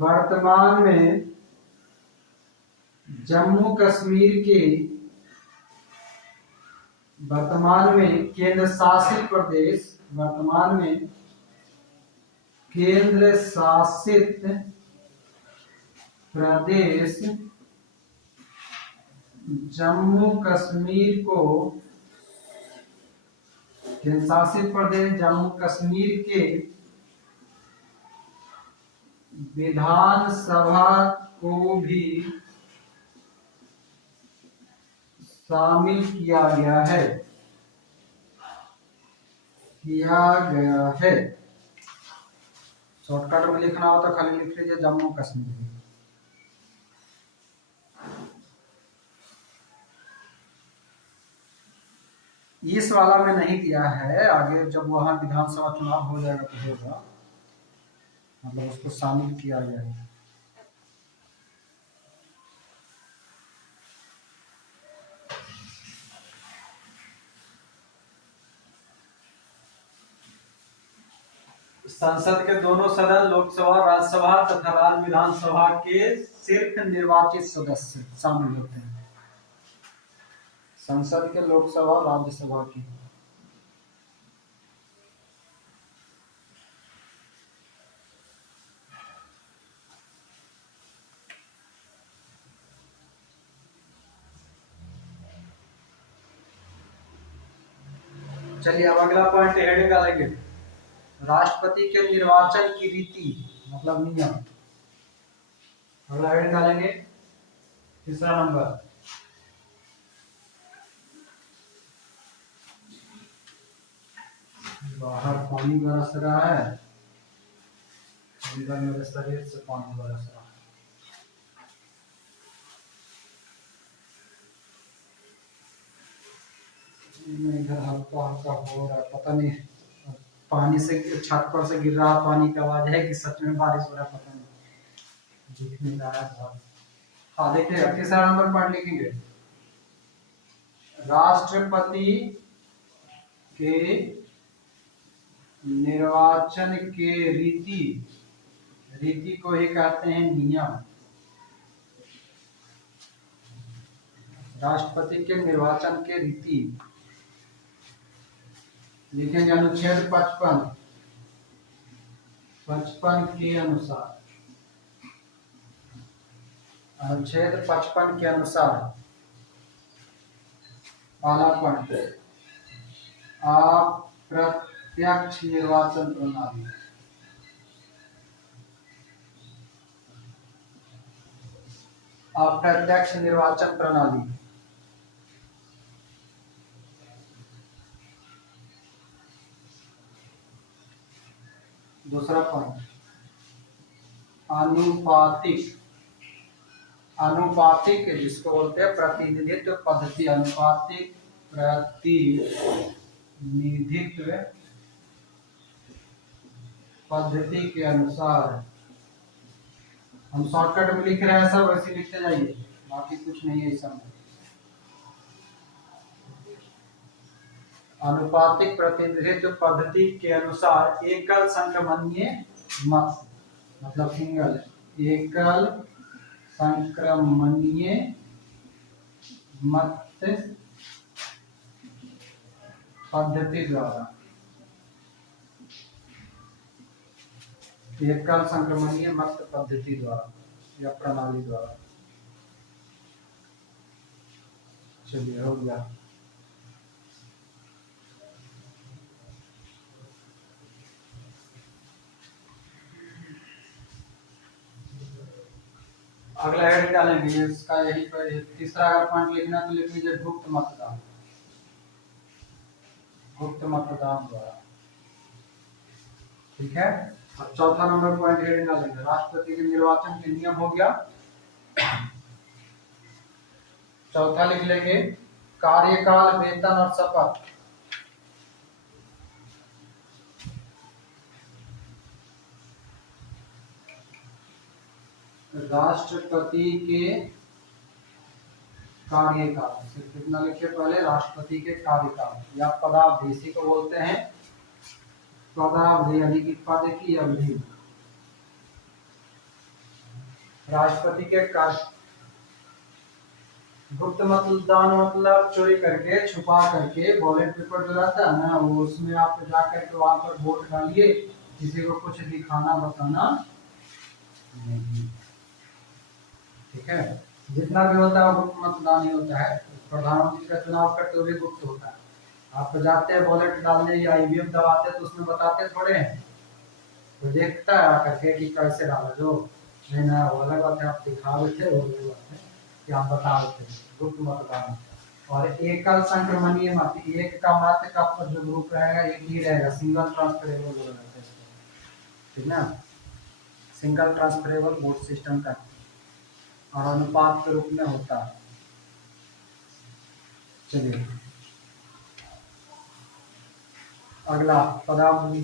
वर्तमान में जम्मू कश्मीर के केंद्र शासित प्रदेश जम्मू कश्मीर के विधानसभा को भी शामिल किया गया है। शॉर्टकट में लिखना हो तो खाली लिख लीजिए जम्मू कश्मीर। इस वाला में नहीं दिया है, आगे जब वहां विधानसभा चुनाव हो जाएगा तो होगा, मतलब उसको शामिल किया जाएगा। संसद के दोनों सदन लोकसभा, राज्यसभा तथा राज्य विधानसभा के सिर्फ निर्वाचित सदस्य शामिल होते हैं। संसद के, लोकसभा, राज्यसभा की। चलिए अब अगला पॉइंट हेड डालेंगे। राष्ट्रपति के निर्वाचन की रीति मतलब नियम। अगला हेड डालेंगे। तीसरा नंबर, बाहर पानी बरस रहा है, अंदर मेरे शरीर से पानी बरस रहा है। इधर हल्का हल्का हो रहा है, पता नहीं पानी से छत पर से गिर रहा पानी की आवाज है कि सच में बारिश हो रहा है, पता नहीं, दिख नहीं रहा है। हाँ देखिए तीसरा नंबर पॉइंट लिखेंगे। राष्ट्रपति के निर्वाचन के रीति को ही कहते हैं नियम। राष्ट्रपति के निर्वाचन के रीति लिखेंगे अनुच्छेद 55 के अनुसार। अनुच्छेद 55 के अनुसार पहला पॉइंट, अप्रत्यक्ष निर्वाचन प्रणाली। अप्रत्यक्ष निर्वाचन प्रणाली। दूसरा पॉइंट, अनुपातिक। अनुपातिक जिसको बोलते हैं प्रतिनिधित्व पद्धति। अनुपातिक प्रतिनिधित्व पद्धति के अनुसार, हम शॉर्टकट में लिख रहे हैं सब, वैसे लिखते जाइए, बाकी कुछ नहीं है इसमें। अनुपातिक प्रतिनिधित्व पद्धति के अनुसार एकल संक्रमणीय मत, मतलब सिंगल, एकल संक्रमणीय मत पद्धति द्वारा, एकल संक्रमणीय मत पद्धति द्वारा या प्रणाली द्वारा। चलिए हो गया। अगला हेड डालेंगे इसका, यही पर तीसरा अगर पॉइंट लिखना तो लिख लीजिए गुप्त मतदान। गुप्त मतदान द्वारा, ठीक है। अब चौथा नंबर पॉइंट हेड डालेंगे, राष्ट्रपति के निर्वाचन के नियम हो गया। चौथा लिख लेंगे कार्यकाल, वेतन और शपथ। राष्ट्रपति के कार्यकाल, सिर्फ कितना लिखिए पहले, राष्ट्रपति के कार्यकाल या पदावधि, इसी को बोलते हैं पदावधि, यानी कि पद की अवधि। राष्ट्रपति के कार्य, गुप्त मतदान मतलब चोरी करके, छुपा करके, बैलेट पेपर जो रहता है ना, वो उसमें आप जा करके वहां पर वोट डालिए, किसी को कुछ दिखाना बताना नहीं, ठीक है। जितना भी होता है वो गुप्त मतदान ही होता है। प्रधानमंत्री का चुनाव करते हुए गुप्त होता है। आप जाते हैं बैलेट डालने या ईवीएम दबाते हैं तो उसमें बताते थोड़े हैं, तो देखता है आकर के कि कैसे डाला, जो नहीं ना वो अलग बात है, आप दिखा देते, वो अलग बात है कि आप बता देते। गुप्त मतदान। और एकल संक्रमणीय मत, एक का मत का जो ग्रुप रहेगा एक ही रहेगा, सिंगल ट्रांसफरेबल बोला जाता है इसको, ठीक ना, सिंगल ट्रांसफरेबल वोट सिस्टम का, और अनुपात के रूप में होता है। चलिए अगला पदावधि।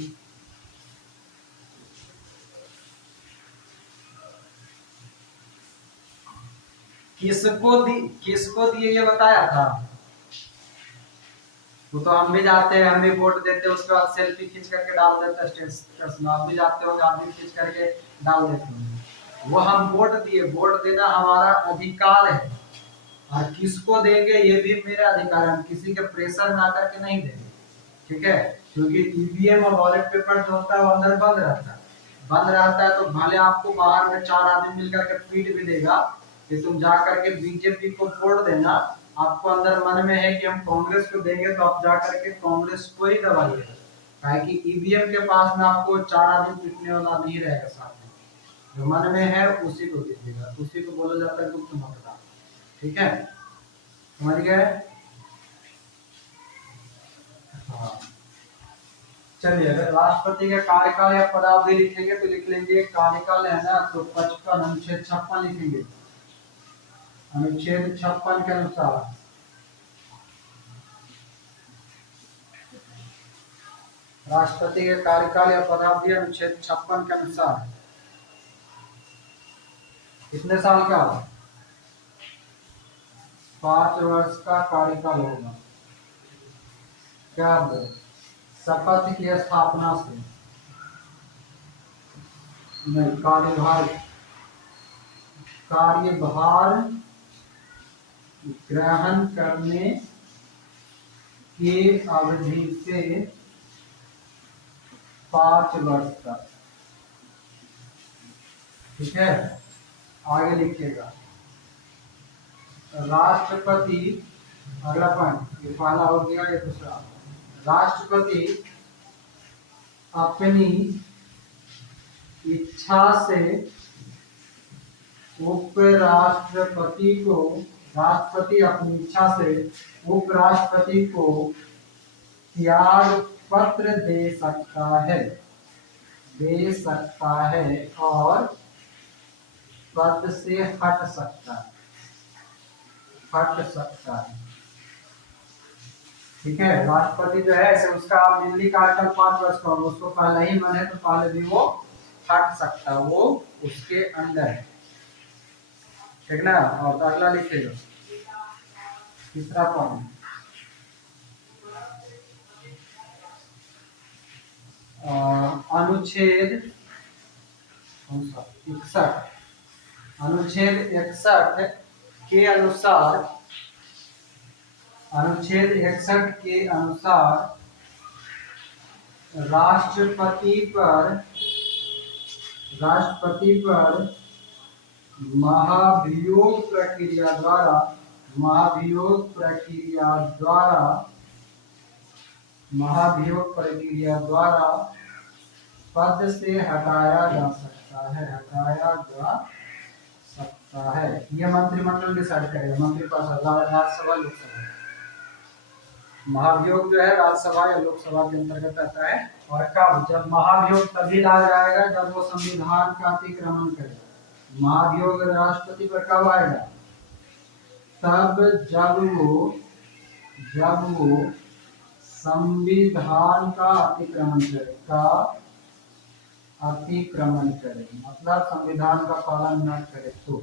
किसको दिए ये बताया था, वो तो हम भी जाते हैं, हम भी वोट देते हैं, उसके बाद सेल्फी खींच करके डाल देते हैं स्टेटस में। आप भी जाते हो, आप भी खींच करके डाल देते हो। वो हम वोट दिए, वोट देना हमारा अधिकार है, और किसको देंगे ये भी मेरा अधिकार है, हम किसी के प्रेशर में आकर के नहीं देंगे, ठीक है। क्योंकि ईवीएम और बैलेट पेपर जो होता है वो अंदर बंद रहता है, बंद रहता है, तो भले आपको बाहर में 4 आदमी मिलकर के पीट भी देगा कि तुम जा करके बीजेपी को वोट देना, आपको अंदर मन में है कि हम कांग्रेस को देंगे, तो आप जा करके कांग्रेस को ही दबाइएगा, ताकि ईवीएम के पास में आपको 4 आदमी पीटने वाला नहीं रहेगा साथ में, जो मन में है उसी को दीजिएगा, उसी को बोला जाता है गुप्त मतदान, ठीक है, समझ गए। हाँ चलिए, अगर राष्ट्रपति का कार्यकाल या पदावधि लिखेंगे तो लिख लेंगे कार्यकाल है ना, तो 55 अनुच्छेद 56 लिखेंगे। अनुच्छेद 56 के अनुसार राष्ट्रपति के कार्यकाल या पदावधि अनुच्छेद 56 के अनुसार कितने साल का, 5 वर्ष का कार्यकाल होगा। क्या शपथ की स्थापना से नहीं, कार्यभार ग्रहण करने की अवधि से 5 वर्ष तक, ठीक है। आगे लिखिएगा, राष्ट्रपति, अगला पॉइंट, ये पहला हो गया, ये दूसरा। राष्ट्रपति अपनी इच्छा से उपराष्ट्रपति को, राष्ट्रपति अपनी इच्छा से उपराष्ट्रपति को त्याग पत्र दे सकता है और पद से हट सकता है। ठीक है, राष्ट्रपति जो है ऐसे उसका दिल्ली कार्यकाल 5 वर्ष का होगा, उसको पहले ही मन है तो पहले भी वो हट सकता है, वो उसके अंदर है। ठीक ना। और अगला लिखिएगा, तीसरा पॉइंट, अनुच्छेद 61, अनुच्छेद 61 के अनुसार, अनुच्छेद 61 के अनुसार राष्ट्रपति पर महाभियोग प्रक्रिया द्वारा पद से हटाया जा सकता है। यह मंत्रिमंडल डिसाइड करेगा, मंत्रिपरिषद, राज्यसभा, लोकसभा। महाभियोग जो है राज्यसभा या लोकसभा के अंतर्गत आता है। और कब? जब महाभियोग तभी ला जाएगा जब वो संविधान का अतिक्रमण करेगा। महाभियोग राष्ट्रपति पर कब आएगा? तब जब वो संविधान का अतिक्रमण करे, मतलब संविधान का पालन न करे तो।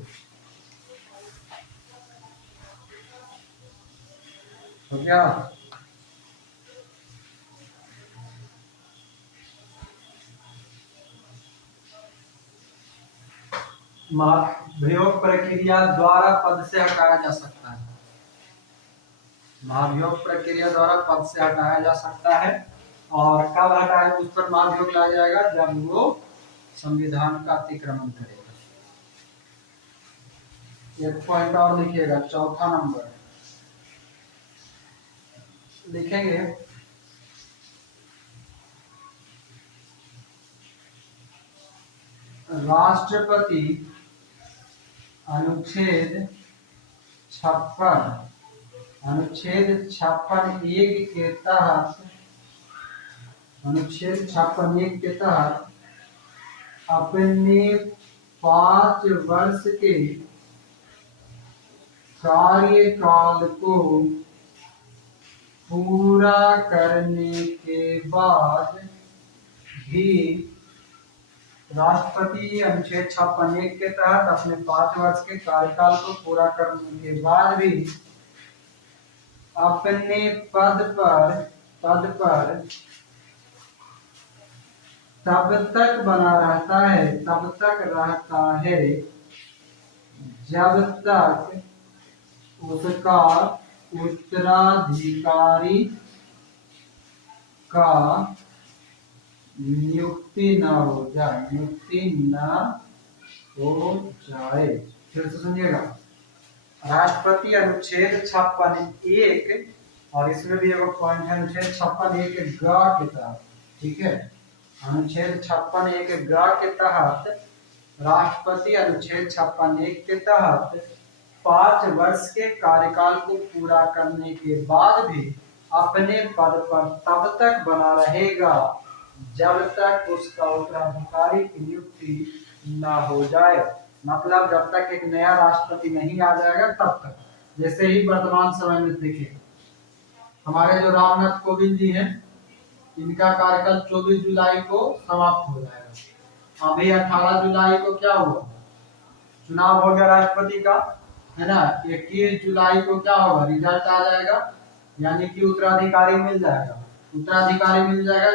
क्या महाभियोग प्रक्रिया द्वारा पद से हटाया जा सकता है। महाभियोग प्रक्रिया द्वारा पद से हटाया जा सकता है। और कब हटाया, उस पर महाभियोग लाया जाएगा जब वो संविधान का अतिक्रमण करेगा। एक पॉइंट और लिखिएगा, चौथा नंबर लिखेंगे, राष्ट्रपति अनुच्छेद 56(1) के तहत अपने 5 वर्ष के कार्यकाल को पूरा करने के बाद भी, राष्ट्रपति अनुच्छेद 56(1) के तहत अपने 5 वर्ष के कार्यकाल को पूरा करने के बाद भी अपने पद पर तब तक रहता है जब तक उसका उत्तराधिकारी का नियुक्ति न हो जाए। फिर से सुनिएगा, राष्ट्रपति अनुच्छेद 56(1) और इसमें भी एक पॉइंट है, अनुच्छेद 56(1) के तहत। ठीक है, अनुच्छेद 56(1) के तहत राष्ट्रपति अनुच्छेद 56(1) के तहत 5 वर्ष के कार्यकाल को पूरा करने के बाद भी अपने पद पर तब तक बना रहेगा जब तक उसका उत्तराधिकारी की नियुक्ति न हो जाए। मतलब जब तक एक नया राष्ट्रपति नहीं आ जाएगा तब तक। जैसे ही वर्तमान समय में देखिए, हमारे जो रामनाथ कोविंद जी हैं, इनका कार्यकाल 24 जुलाई को समाप्त हो जाएगा। अभी 18 जुलाई को क्या हुआ, चुनाव हो गया राष्ट्रपति का, है ना। 21 जुलाई को क्या होगा, रिजल्ट आ जाएगा, यानी कि उत्तराधिकारी मिल जाएगा।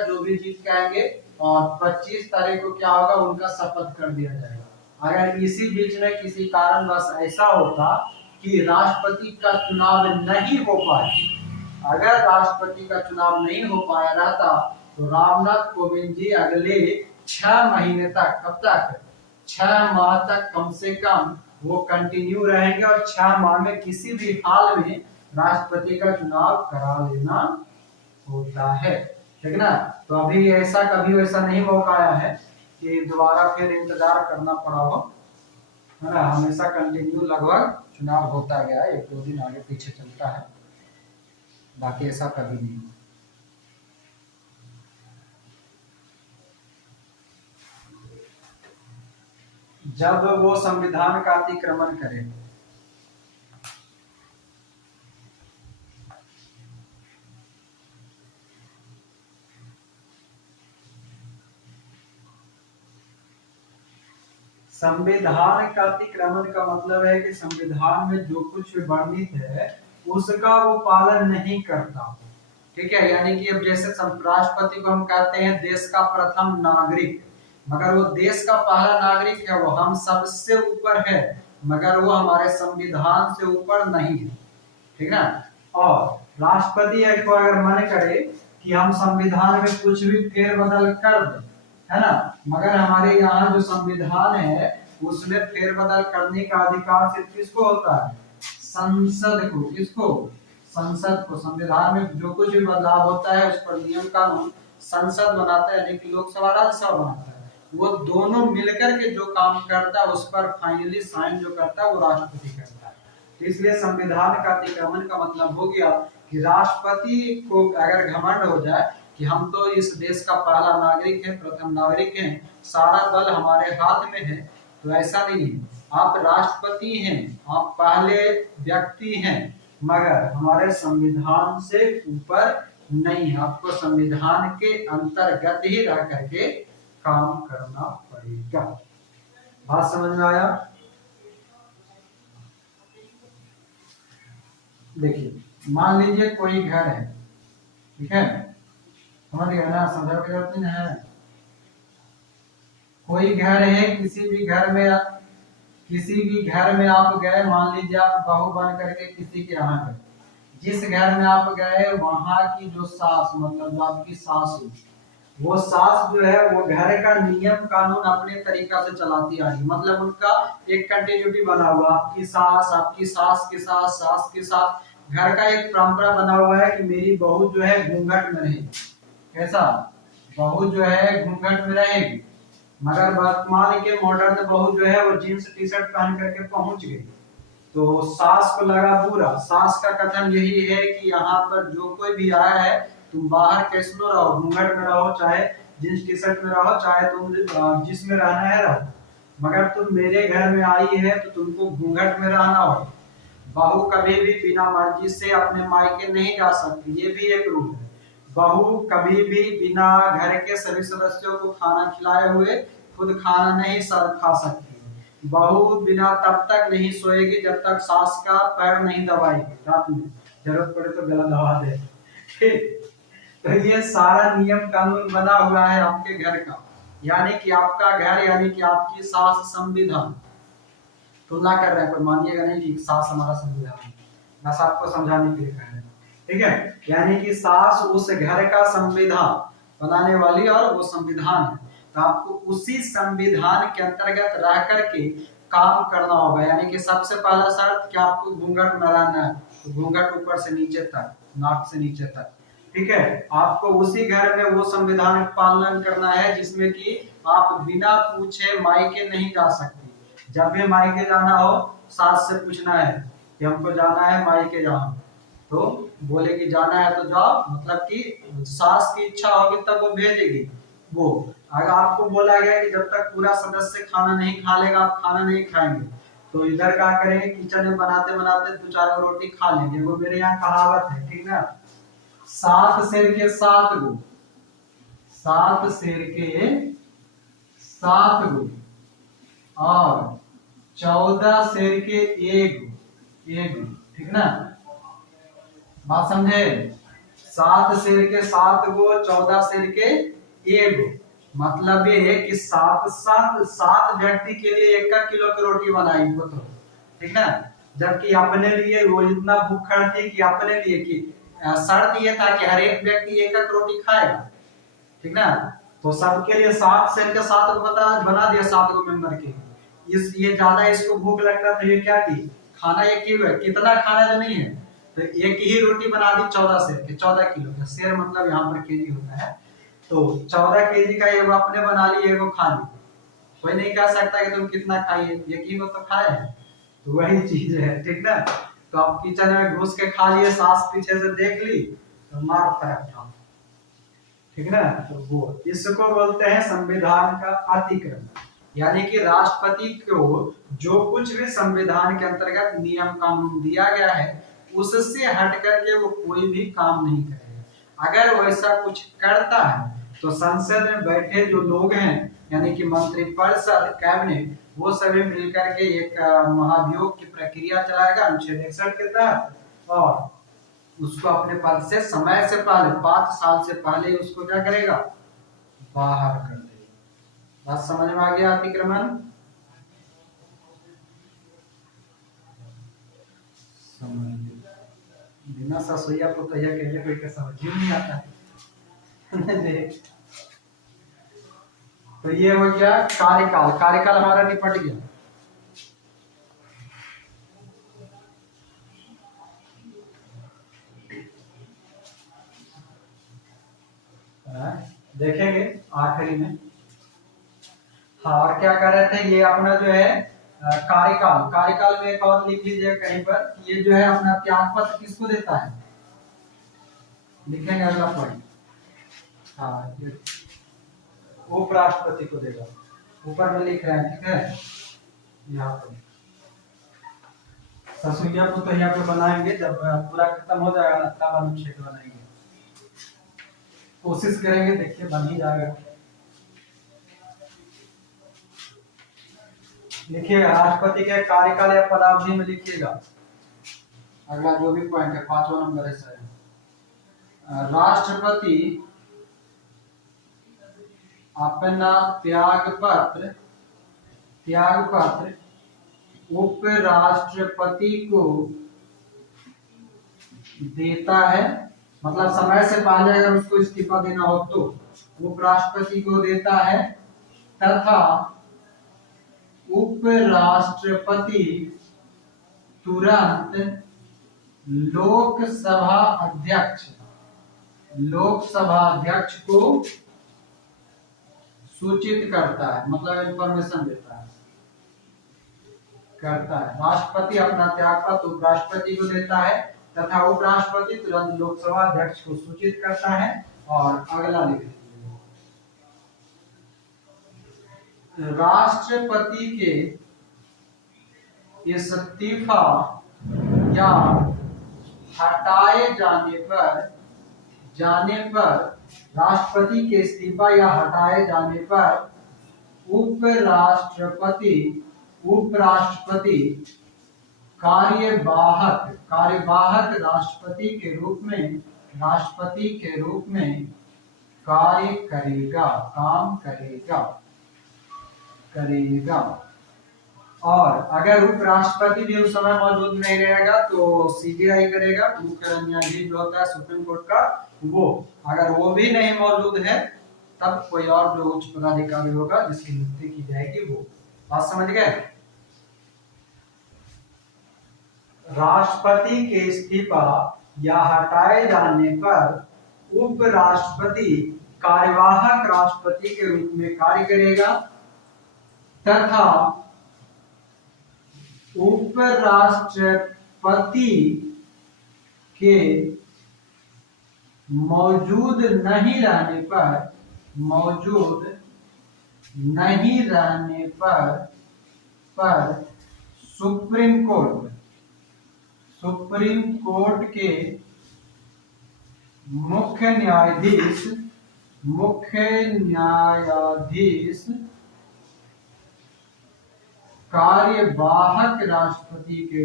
जो भी जीत के आएंगे, और 25 तारीख को क्या होगा, उनका शपथ कर दिया जाएगा। अगर इसी बीच में किसी कारणवश ऐसा होता कि राष्ट्रपति का चुनाव नहीं हो पाए, अगर राष्ट्रपति का चुनाव नहीं हो पाया रहता तो रामनाथ कोविंद जी अगले 6 महीने तक, कब तक, 6 माह तक कम से कम वो कंटिन्यू रहेंगे और 6 माह में किसी भी हाल में राष्ट्रपति का चुनाव करा लेना होता है। ठीक ना। तो अभी ऐसा कभी वैसा नहीं मौका आया है कि दोबारा फिर इंतजार करना पड़ा हो, है ना। हमेशा कंटिन्यू लगभग चुनाव होता गया है, 1-2 दिन आगे पीछे चलता है, बाकी ऐसा कभी नहीं। जब वो संविधान का अतिक्रमण करे। संविधान का अतिक्रमण का मतलब है कि संविधान में जो कुछ वर्णित है उसका वो पालन नहीं करता। ठीक है, यानी कि अब जैसे राष्ट्रपति को हम कहते हैं देश का प्रथम नागरिक, मगर वो देश का पहला नागरिक है, वो हम सबसे ऊपर है, मगर वो हमारे संविधान से ऊपर नहीं है। ठीक है। और राष्ट्रपति को अगर मन करे कि हम संविधान में कुछ भी फेरबदल कर दें, है ना, मगर हमारे यहाँ जो संविधान है उसमें फेरबदल करने का अधिकार सिर्फ किसको होता है? संसद को। किसको? संसद को। संविधान में जो कुछ भी बदलाव होता है उस पर नियम कानून संसद बनाता है, यानी कि लोकसभा राज्यसभा बनाता है। वो दोनों मिलकर के जो काम करता है उस पर फाइनली साइन जो करता है वो राष्ट्रपति करता है। तो इसलिए संविधान का अतिक्रमण का मतलब हो गया कि राष्ट्रपति को अगर घमंड हो जाए कि हम तो इस देश का पहला नागरिक है, प्रथम नागरिक हैं, सारा बल हमारे हाथ में है, तो ऐसा नहीं है। आप राष्ट्रपति हैं, आप पहले व्यक्ति हैं, मगर हमारे संविधान से ऊपर नहीं है। आपको संविधान के अंतर्गत ही रह करके काम करना पड़ेगा। बात समझ में आया? देखिए, मान लीजिए कोई घर है, ठीक है, समझ गए ना, समझा की जरूरत नहीं है। कोई घर है, किसी भी घर में आप गए, मान लीजिए आप बहू बन करके किसी के यहाँ गए, जिस घर में आप गए वहां की जो सास, मतलब जो आपकी सास हुई, वो सास जो है वो घर का नियम कानून अपने तरीका से चलाती आ रही, मतलब उनका एक कंटिन्यूटी बना हुआ, आपकी सास, आपकी सास की सास, सास की सास, घर का एक परंपरा बना हुआ है कि मेरी बहू जो है घूंघट में रहेगी। कैसा? बहू जो है घूंघट में रहेगी। मगर वर्तमान के मॉडर्न बहू जो है वो जींस टी शर्ट पहन करके पहुंच गई, तो सास को लगा बुरा। सास का कथन यही है कि यहाँ पर जो कोई भी आया है, तुम बाहर कैसनो रहो, घूंघट में रहो, चाहे जींस टी शर्ट में रहो, चाहे तुम जिसमें रहना है रहो, मगर तुम मेरे घर में आई है तो तुमको घूंघट में रहना हो। बहू कभी भी बिना मर्जी से अपने मायके नहीं जा सकती, ये भी एक रूल है। बहू कभी भी बिना घर के सभी सदस्यों को खाना खिलाए हुए खुद खाना नहीं खा सकती। बहू बिना तब तक नहीं सोएगी जब तक सास का पैर नहीं दबाएगी, रात में जरूरत पड़े तो गला दबा दे। ठीक, तो ये सारा नियम कानून बना हुआ है आपके घर का, यानी कि आपका घर, यानी कि आपकी सास संविधान। तुलना कर रहे हैं, कोई मानिएगा नहीं कि सास हमारा संविधान है, बस आपको समझाने के लिए कह रहे हैं। ठीक है, यानी कि सास उस घर का संविधान बनाने वाली और वो संविधान है, तो आपको उसी संविधान के अंतर्गत रह करके काम करना होगा। यानी कि सबसे पहला शर्त कि आपको घूंघट में रहना है, तो घूंघट ऊपर से नीचे तक, नाक से नीचे तक। ठीक है, आपको उसी घर में वो संविधान का पालन करना है जिसमें कि आप बिना पूछे मायके नहीं जा सकती। जब भी मायके जाना हो सास से पूछना है कि हमको जाना है मायके जाना, तो बोले कि जाना है तो जाओ, मतलब कि सास की इच्छा होगी तब वो भेजेगी। वो अगर आपको बोला गया कि जब तक पूरा सदस्य खाना नहीं खा लेगा आप खाना नहीं खाएंगे, तो इधर क्या करेंगे, किचन में बनाते बनाते 2-4 रोटी खा लेंगे। वो मेरे यहाँ कहावत है, ठीक ना, 7 शेर के 7 गो, 7 शेर के 7 गो और 14 शेर के 1 गो, ठीक ना, बात समझे? 7 शेर के 7 गो, 14 शेर के 1 गो, मतलब ये है कि 7 व्यक्ति के लिए 1 किलो की रोटी बनाई वो, तो ठीक ना। जबकि अपने लिए वो इतना भूखड़ थी कि अपने लिए कि शर्त ये था कि हर एक व्यक्ति 1 रोटी खाएगा, ठीक ना, तो सबके लिए 7 शेर के 7 गो बना दिया, 7 गो मेंबर के। ये ज्यादा इसको भूख लगता तो ये क्या की खाना ये क्यों है, कितना खाना जो नहीं है, तो एक ही रोटी बना दी 14 शेर के, 14 किलो का, शेर मतलब यहाँ पर केजी होता है, तो 14 केजी का एगो आपने बना ली, एगो खा ली। कोई नहीं कह सकता कि तुम कितना खाइए, एक ही को तो खाए हैं, तो वही चीज है, ठीक ना। तो आप किचन में घुस के खा लिए, सास पीछे से देख ली तो मार फटक था, ठीक ना। तो वो इसको बोलते हैं संविधान का अतिक्रमण, यानी कि राष्ट्रपति को जो कुछ भी संविधान के अंतर्गत नियम कानून दिया गया है उससे हट करके वो कोई भी काम नहीं करेगा। अगर वैसा कुछ करता है तो संसद में बैठे जो लोग हैं, यानी कि मंत्रिपरिषद, कैबिनेट, वो सभी मिलकर के एक महाभियोग की प्रक्रिया चलाएगा अनुच्छेद 61 के तहत, और उसको अपने पद से समय से पहले 5 साल से पहले उसको क्या करेगा, बाहर कर देगा। बात समझ में आ गया अतिक्रमण? बिना ससुइया को तैया कहने कोई का समझ ही नहीं आता है। तो ये हो गया कार्यकाल, कार्यकाल हमारा निपट गया। देखेंगे आखिरी में। हाँ, और क्या कर रहे थे, ये अपना जो है कार्यकाल, कार्यकाल में एक और लिख लीजिए कहीं पर, ये जो है अपना त्याग पत्र किसको देता है, लिखेंगे अगला पॉइंट। हाँ, उपराष्ट्रपति को देगा, ऊपर में लिख रहे हैं, ठीक है। यहाँ पर ससुइया को तो यहाँ पे बनाएंगे, जब पूरा खत्म हो जाएगा ना तब अनुच्छेद बनाएंगे, कोशिश करेंगे, देखिए बन ही जाएगा। लिखिए राष्ट्रपति के कार्यकाल या पदावधि में लिखिएगा, अगला जो भी पॉइंट है 5वां नंबर है सर। राष्ट्रपति अपना त्याग पत्र उपराष्ट्रपति को देता है, मतलब समय से पहले अगर उसको इस्तीफा देना हो तो उपराष्ट्रपति को देता है, तथा उपराष्ट्रपति तुरंत लोकसभा अध्यक्ष को सूचित करता है, मतलब इंफॉर्मेशन देता है, करता है। राष्ट्रपति अपना त्याग पत्र उपराष्ट्रपति को देता है तथा उपराष्ट्रपति तुरंत लोकसभा अध्यक्ष को सूचित करता है। और अगला लिखिए, राष्ट्रपति के इस्तीफा या हटाए जाने पर राष्ट्रपति के इस्तीफा या हटाए जाने पर उपराष्ट्रपति कार्यवाहक राष्ट्रपति के रूप में कार्य काम करेगा। और अगर उपराष्ट्रपति भी उस समय मौजूद नहीं रहेगा तो सीबीआई करेगा, मुख्य न्यायाधीश जो होता है सुप्रीम कोर्ट का, वो अगर वो भी नहीं मौजूद है तब कोई और जो उच्च पदाधिकारी होगा जिसकी नियुक्ति की जाएगी वो। बात समझ गए? राष्ट्रपति के इस्तीफा या हटाए जाने पर उपराष्ट्रपति कार्यवाहक राष्ट्रपति के रूप में कार्य करेगा तथा उपराष्ट्रपति के मौजूद नहीं रहने पर सुप्रीम कोर्ट के मुख्य न्यायाधीश कार्यवाहक राष्ट्रपति के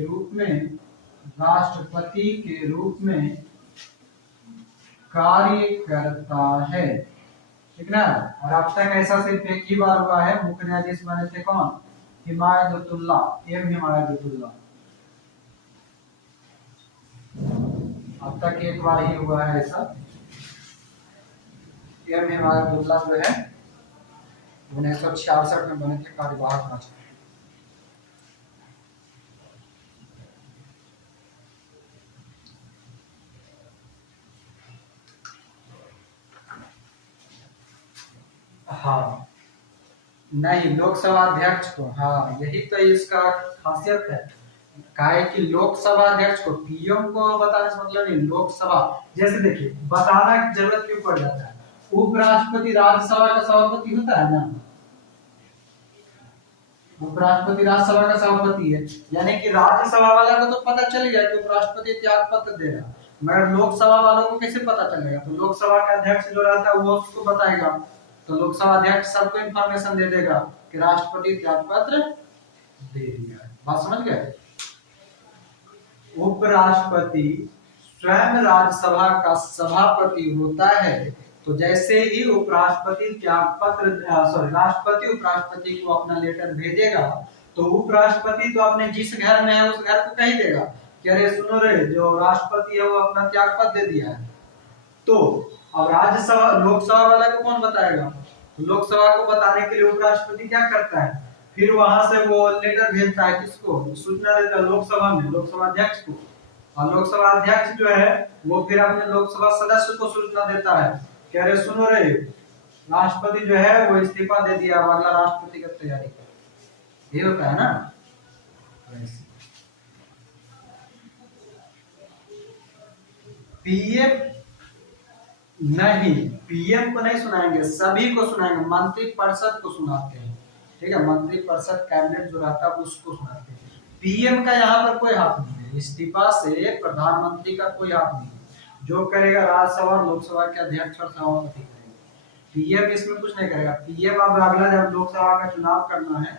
रूप में कार्य करता है, ठीक ना। और अब तक ऐसा सिर्फ एक ही बार हुआ है, मुख्य न्यायाधीश बने थे कौन, हिमायतुल्लाह। अब तक एक बार ही हुआ है ऐसा। हिमायतुल्लाह जो है 1966 में बने थे कार्यवाहक राष्ट्रपति। हाँ नहीं, लोकसभा अध्यक्ष को, हाँ यही तो इसका खासियत है। कहा है कि लोकसभा अध्यक्ष को, पीएम को बताने से मतलब नहीं, लोकसभा। जैसे देखिए, बताना की जरूरत क्यों पड़ जाता है, उपराष्ट्रपति राज्यसभा का सभापति होता है ना, उपराष्ट्रपति राज्यसभा का सभापति है, यानी कि राज्यसभा वाला को तो पता चल गया कि उपराष्ट्रपति त्याग पत्र दे रहा, मगर लोकसभा वालों को कैसे पता चलेगा? तो लोकसभा का अध्यक्ष जो रहता है वो उसको बताएगा, तो लोकसभा अध्यक्ष सबको इंफॉर्मेशन दे देगा कि राष्ट्रपति त्याग पत्र दे दिया। बात समझ गए? उपराष्ट्रपति स्वयं राज्यसभा का सभापति होता है, तो जैसे ही उपराष्ट्रपति त्याग पत्र राष्ट्रपति उपराष्ट्रपति को अपना लेटर भेजेगा, तो उपराष्ट्रपति तो अपने जिस घर में है उस घर को कह देगा कि अरे सुनो रे, जो राष्ट्रपति है वो अपना त्याग पत्र दे दिया है। तो अब राज्यसभा लोकसभा वाला को कौन बताएगा? तो लोकसभा को बताने के लिए उपराष्ट्रपति क्या करता है, फिर वहां से वो लेटर भेजता है, किसको सूचना देता है? लोकसभा में, लोकसभा अध्यक्ष को। और लोकसभा अध्यक्ष जो है वो फिर अपने लोकसभा सदस्य को सूचना देता है कि अरे सुनो रे, राष्ट्रपति जो है वो इस्तीफा दे दिया, अगला राष्ट्रपति की तैयारी कर। ये होता है ना। पीएम नहीं, पीएम को नहीं सुनाएंगे, सभी को सुनाएंगे, मंत्रिपरिषद को सुनाते हैं, ठीक है, मंत्रिपरिषद कैबिनेट जो रहता है उसको सुनाते हैं। पीएम का यहाँ पर कोई हाथ नहीं है, इस्तीफा से प्रधानमंत्री का कोई हाथ नहीं है, जो करेगा राज्यसभा और लोकसभा के अध्यक्ष और सभापति करेगा। पीएम इसमें कुछ नहीं करेगा। पीएम अब अगला जब लोकसभा का चुनाव करना है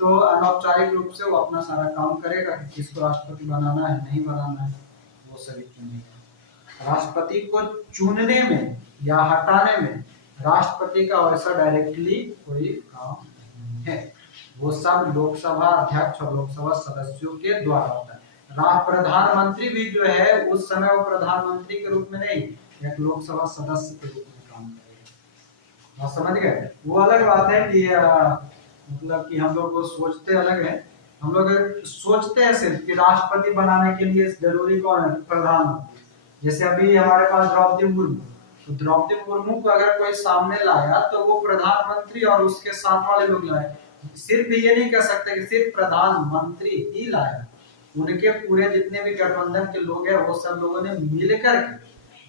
तो अनौपचारिक रूप से वो अपना सारा काम करेगा कि किसको राष्ट्रपति बनाना है, नहीं बनाना है, वो सभी चुनेगा। राष्ट्रपति को चुनने में या हटाने में राष्ट्रपति का वैसा डायरेक्टली कोई काम नहीं है, वो सब लोकसभा अध्यक्ष और लोकसभा सदस्यों के द्वारा होता है। प्रधानमंत्री भी जो है उस समय वो प्रधानमंत्री के रूप में नहीं, एक लोकसभा सदस्य के रूप में काम करेगा। आप समझ गए? वो अलग बात है कि मतलब कि हम लोग को सोचते अलग है, हम लोग सोचते हैं सिर्फ कि राष्ट्रपति बनाने के लिए जरूरी कौन है? प्रधानमंत्री। जैसे अभी हमारे पास द्रौपदी मुर्मू, तो द्रौपदी मुर्मू को अगर कोई सामने लाया तो वो प्रधानमंत्री और उसके साथ वाले लोग लाए, सिर्फ ये नहीं कह सकते कि सिर्फ प्रधानमंत्री ही लाया, उनके पूरे जितने भी गठबंधन के लोग हैं वो सब लोगों ने मिलकर के,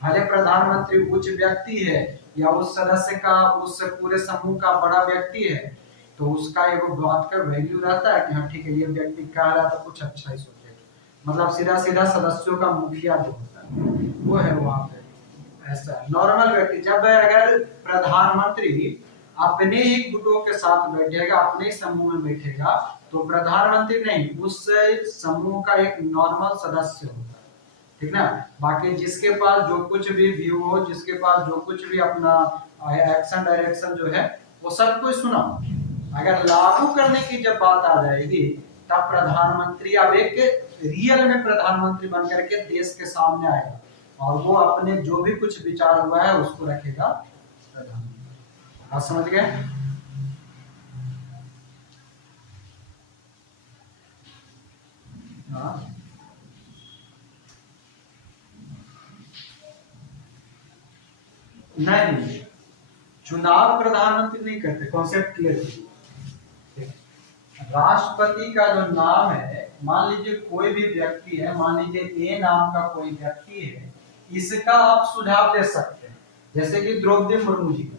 भले प्रधानमंत्री उच्च व्यक्ति है या उस सदस्य का, उस पूरे समूह का बड़ा व्यक्ति है, तो उसका एक बात का वैल्यू रहता है कि हाँ ठीक है, ये व्यक्ति कह रहा था कुछ अच्छा ही सोचेगा, मतलब सीधा सीधा सदस्यों का मुखिया जो होता है वो है वहां पे। ऐसा नॉर्मल व्यक्ति, जब अगर प्रधानमंत्री अपने ही गुटों के साथ बैठेगा, अपने समूह में बैठेगा, तो प्रधानमंत्री नहीं, उस समूह का एक नॉर्मल सदस्य होता है, ठीक ना। बाकी जिसके पास जो कुछ भी व्यू हो, जिसके पास जो कुछ भी अपना एक्शन डायरेक्शन जो है वो सब कुछ सुना, अगर लागू करने की जब बात आ जाएगी तब प्रधानमंत्री अब एक रियल में प्रधानमंत्री बनकर के देश के सामने आएगा और वो अपने जो भी कुछ विचार हुआ है उसको रखेगा प्रधानमंत्री। आप समझ गए? हाँ नहीं, चुनाव प्रधानमंत्री नहीं करते, कॉन्सेप्ट क्लियर कीजिए। राष्ट्रपति का जो नाम है, मान लीजिए कोई भी व्यक्ति है, मान लीजिए ए नाम का कोई व्यक्ति है, इसका आप सुझाव दे सकते हैं, जैसे कि द्रौपदी मुर्मू जी।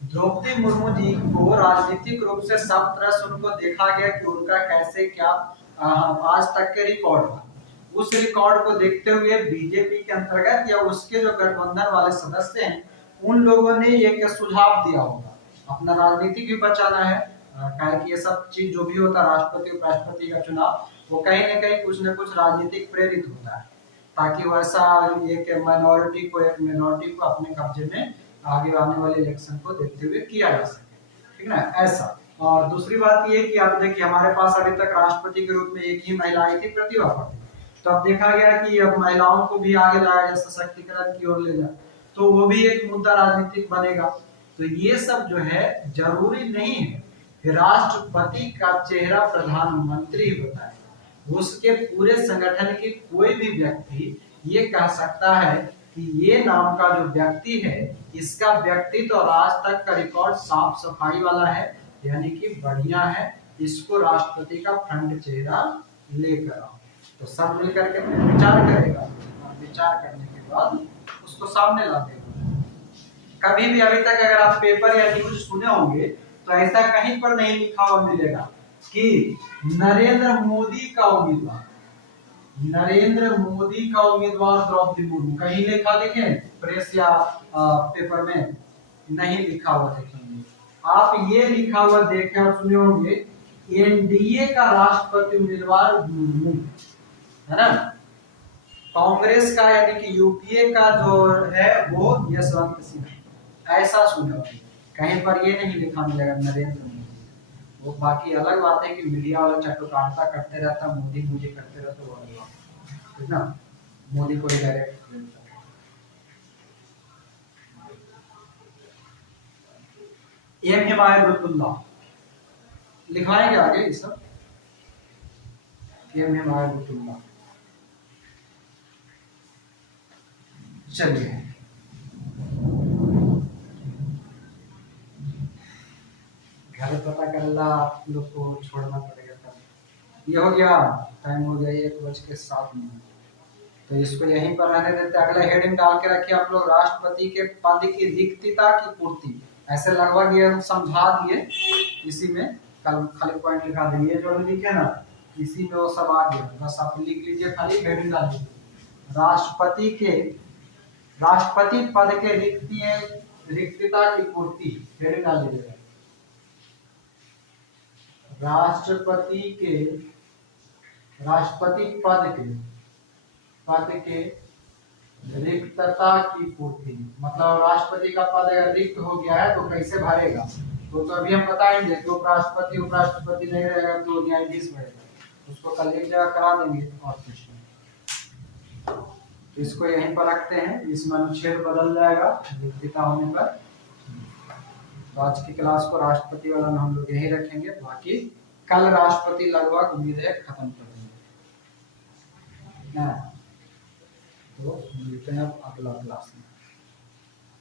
द्रौपदी मुर्मू जी को राजनीतिक रूप से सब तरह से उनको देखा गया कि उनका कैसे क्या आज तक के रिकॉर्ड था, उस रिकॉर्ड को देखते हुए बीजेपी के अंतर्गत या उसके जो गठबंधन वाले सदस्य हैं उन लोगों ने एक सुझाव दिया होगा, अपना राजनीति भी बचाना है, कि ये सब चीज जो भी होता है राष्ट्रपति उपराष्ट्रपति का चुनाव, वो कहीं ना कहीं कुछ न कुछ राजनीतिक प्रेरित होता है, ताकि वैसा एक माइनॉरिटी को एक मिनॉरिटी को अपने कब्जे में आगे आने वाले इलेक्शन को देखते हुए किया जा सके, ठीक ना, ऐसा। और दूसरी बात ये कि आप देखिए हमारे पास अभी तक राष्ट्रपति के रूप में एक ही महिला आई थी, प्रतिभा पाटिल, तो अब देखा गया कि अब महिलाओं को भी आगे लाया जाए, सशक्तिकरण की ओर ले जाए, तो वो भी एक मुद्दा राजनीतिक बनेगा। तो ये सब जो है जरूरी नहीं है कि राष्ट्रपति का चेहरा प्रधानमंत्री होता है, उसके पूरे संगठन के कोई भी व्यक्ति ये कह सकता है कि ये नाम का जो व्यक्ति है, इसका व्यक्तित्व और आज तक का रिकॉर्ड साफ सफाई वाला है, यानी कि बढ़िया है, इसको राष्ट्रपति का फ्रंट चेहरा लेकर आओ। तो सब मिल करके विचार करेगा और विचार करने के बाद उसको सामने ला देगा। कभी भी अभी तक अगर आप पेपर या न्यूज सुने होंगे तो ऐसा कहीं पर नहीं लिखा हुआ मिलेगा कि नरेंद्र मोदी का उम्मीदवार, नरेंद्र मोदी का उम्मीदवार द्रौपदी मुर्मू, कहीं लिखा देखे प्रेस या पेपर में? नहीं लिखा हुआ देखेंगे। आप ये लिखा हुआ देखे और सुने होंगे एनडीए का राष्ट्रपति उम्मीदवार मुर्मू, है ना। कांग्रेस का यानी कि यूपीए का जो है वो यशवंत सिन्हा, ऐसा सुना होगा। कहीं पर ये नहीं लिखा मिलेगा नरेंद्र मोदी। वो बाकी अलग बात है कि मीडिया वाला चटुकारिता करते रहता, मोदी मोदी करते रहते, वो अलग बात है ना। मोदी को डायरेक्ट एम हिमायतुल्लाह लिखवाएंगे आगे ये सब। एम हिमायतुल्लाह, चलिए घर पता कर ला, आप लोग को छोड़ना पड़ेगा तब। ये हो गया, टाइम हो गया 1:07। तो इसको यहीं पर रहने देते। अगला हेडिंग डाल के रखिए आप लोग, राष्ट्रपति के पद की रिक्तता की पूर्ति। ऐसे लगभग ये हम समझा दिए, इसी में कल खाली पॉइंट लिखा देंगे जो भी लिखे ना, इसी में वो सब आ गया। बस आप लिख लीजिए, खाली हेडिंग डाल दीजिए राष्ट्रपति पद के रिक्तता की पूर्ति, हेडिंग डाल दीजिएगा। राष्ट्रपति पद के रिक्तता की पूर्ति, मतलब राष्ट्रपति का पद अगर रिक्त हो गया है तो कैसे भरेगा, तो अभी हम बताएंगे कि उपराष्ट्रपति नहीं रहेगा तो न्यायाधीश भरेगा, उसको कल एक जगह करा देंगे और कुछ नहीं। तो इसको यहीं पर रखते हैं, इसमें अनुच्छेद बदल जाएगा रिक्तता होने पर। तो आज की क्लास को राष्ट्रपति वाला हम लोग यही रखेंगे, बाकी कल राष्ट्रपति लगभग उम्मीद है खत्म कर देंगे। तो मिलते हैं अगला क्लास में।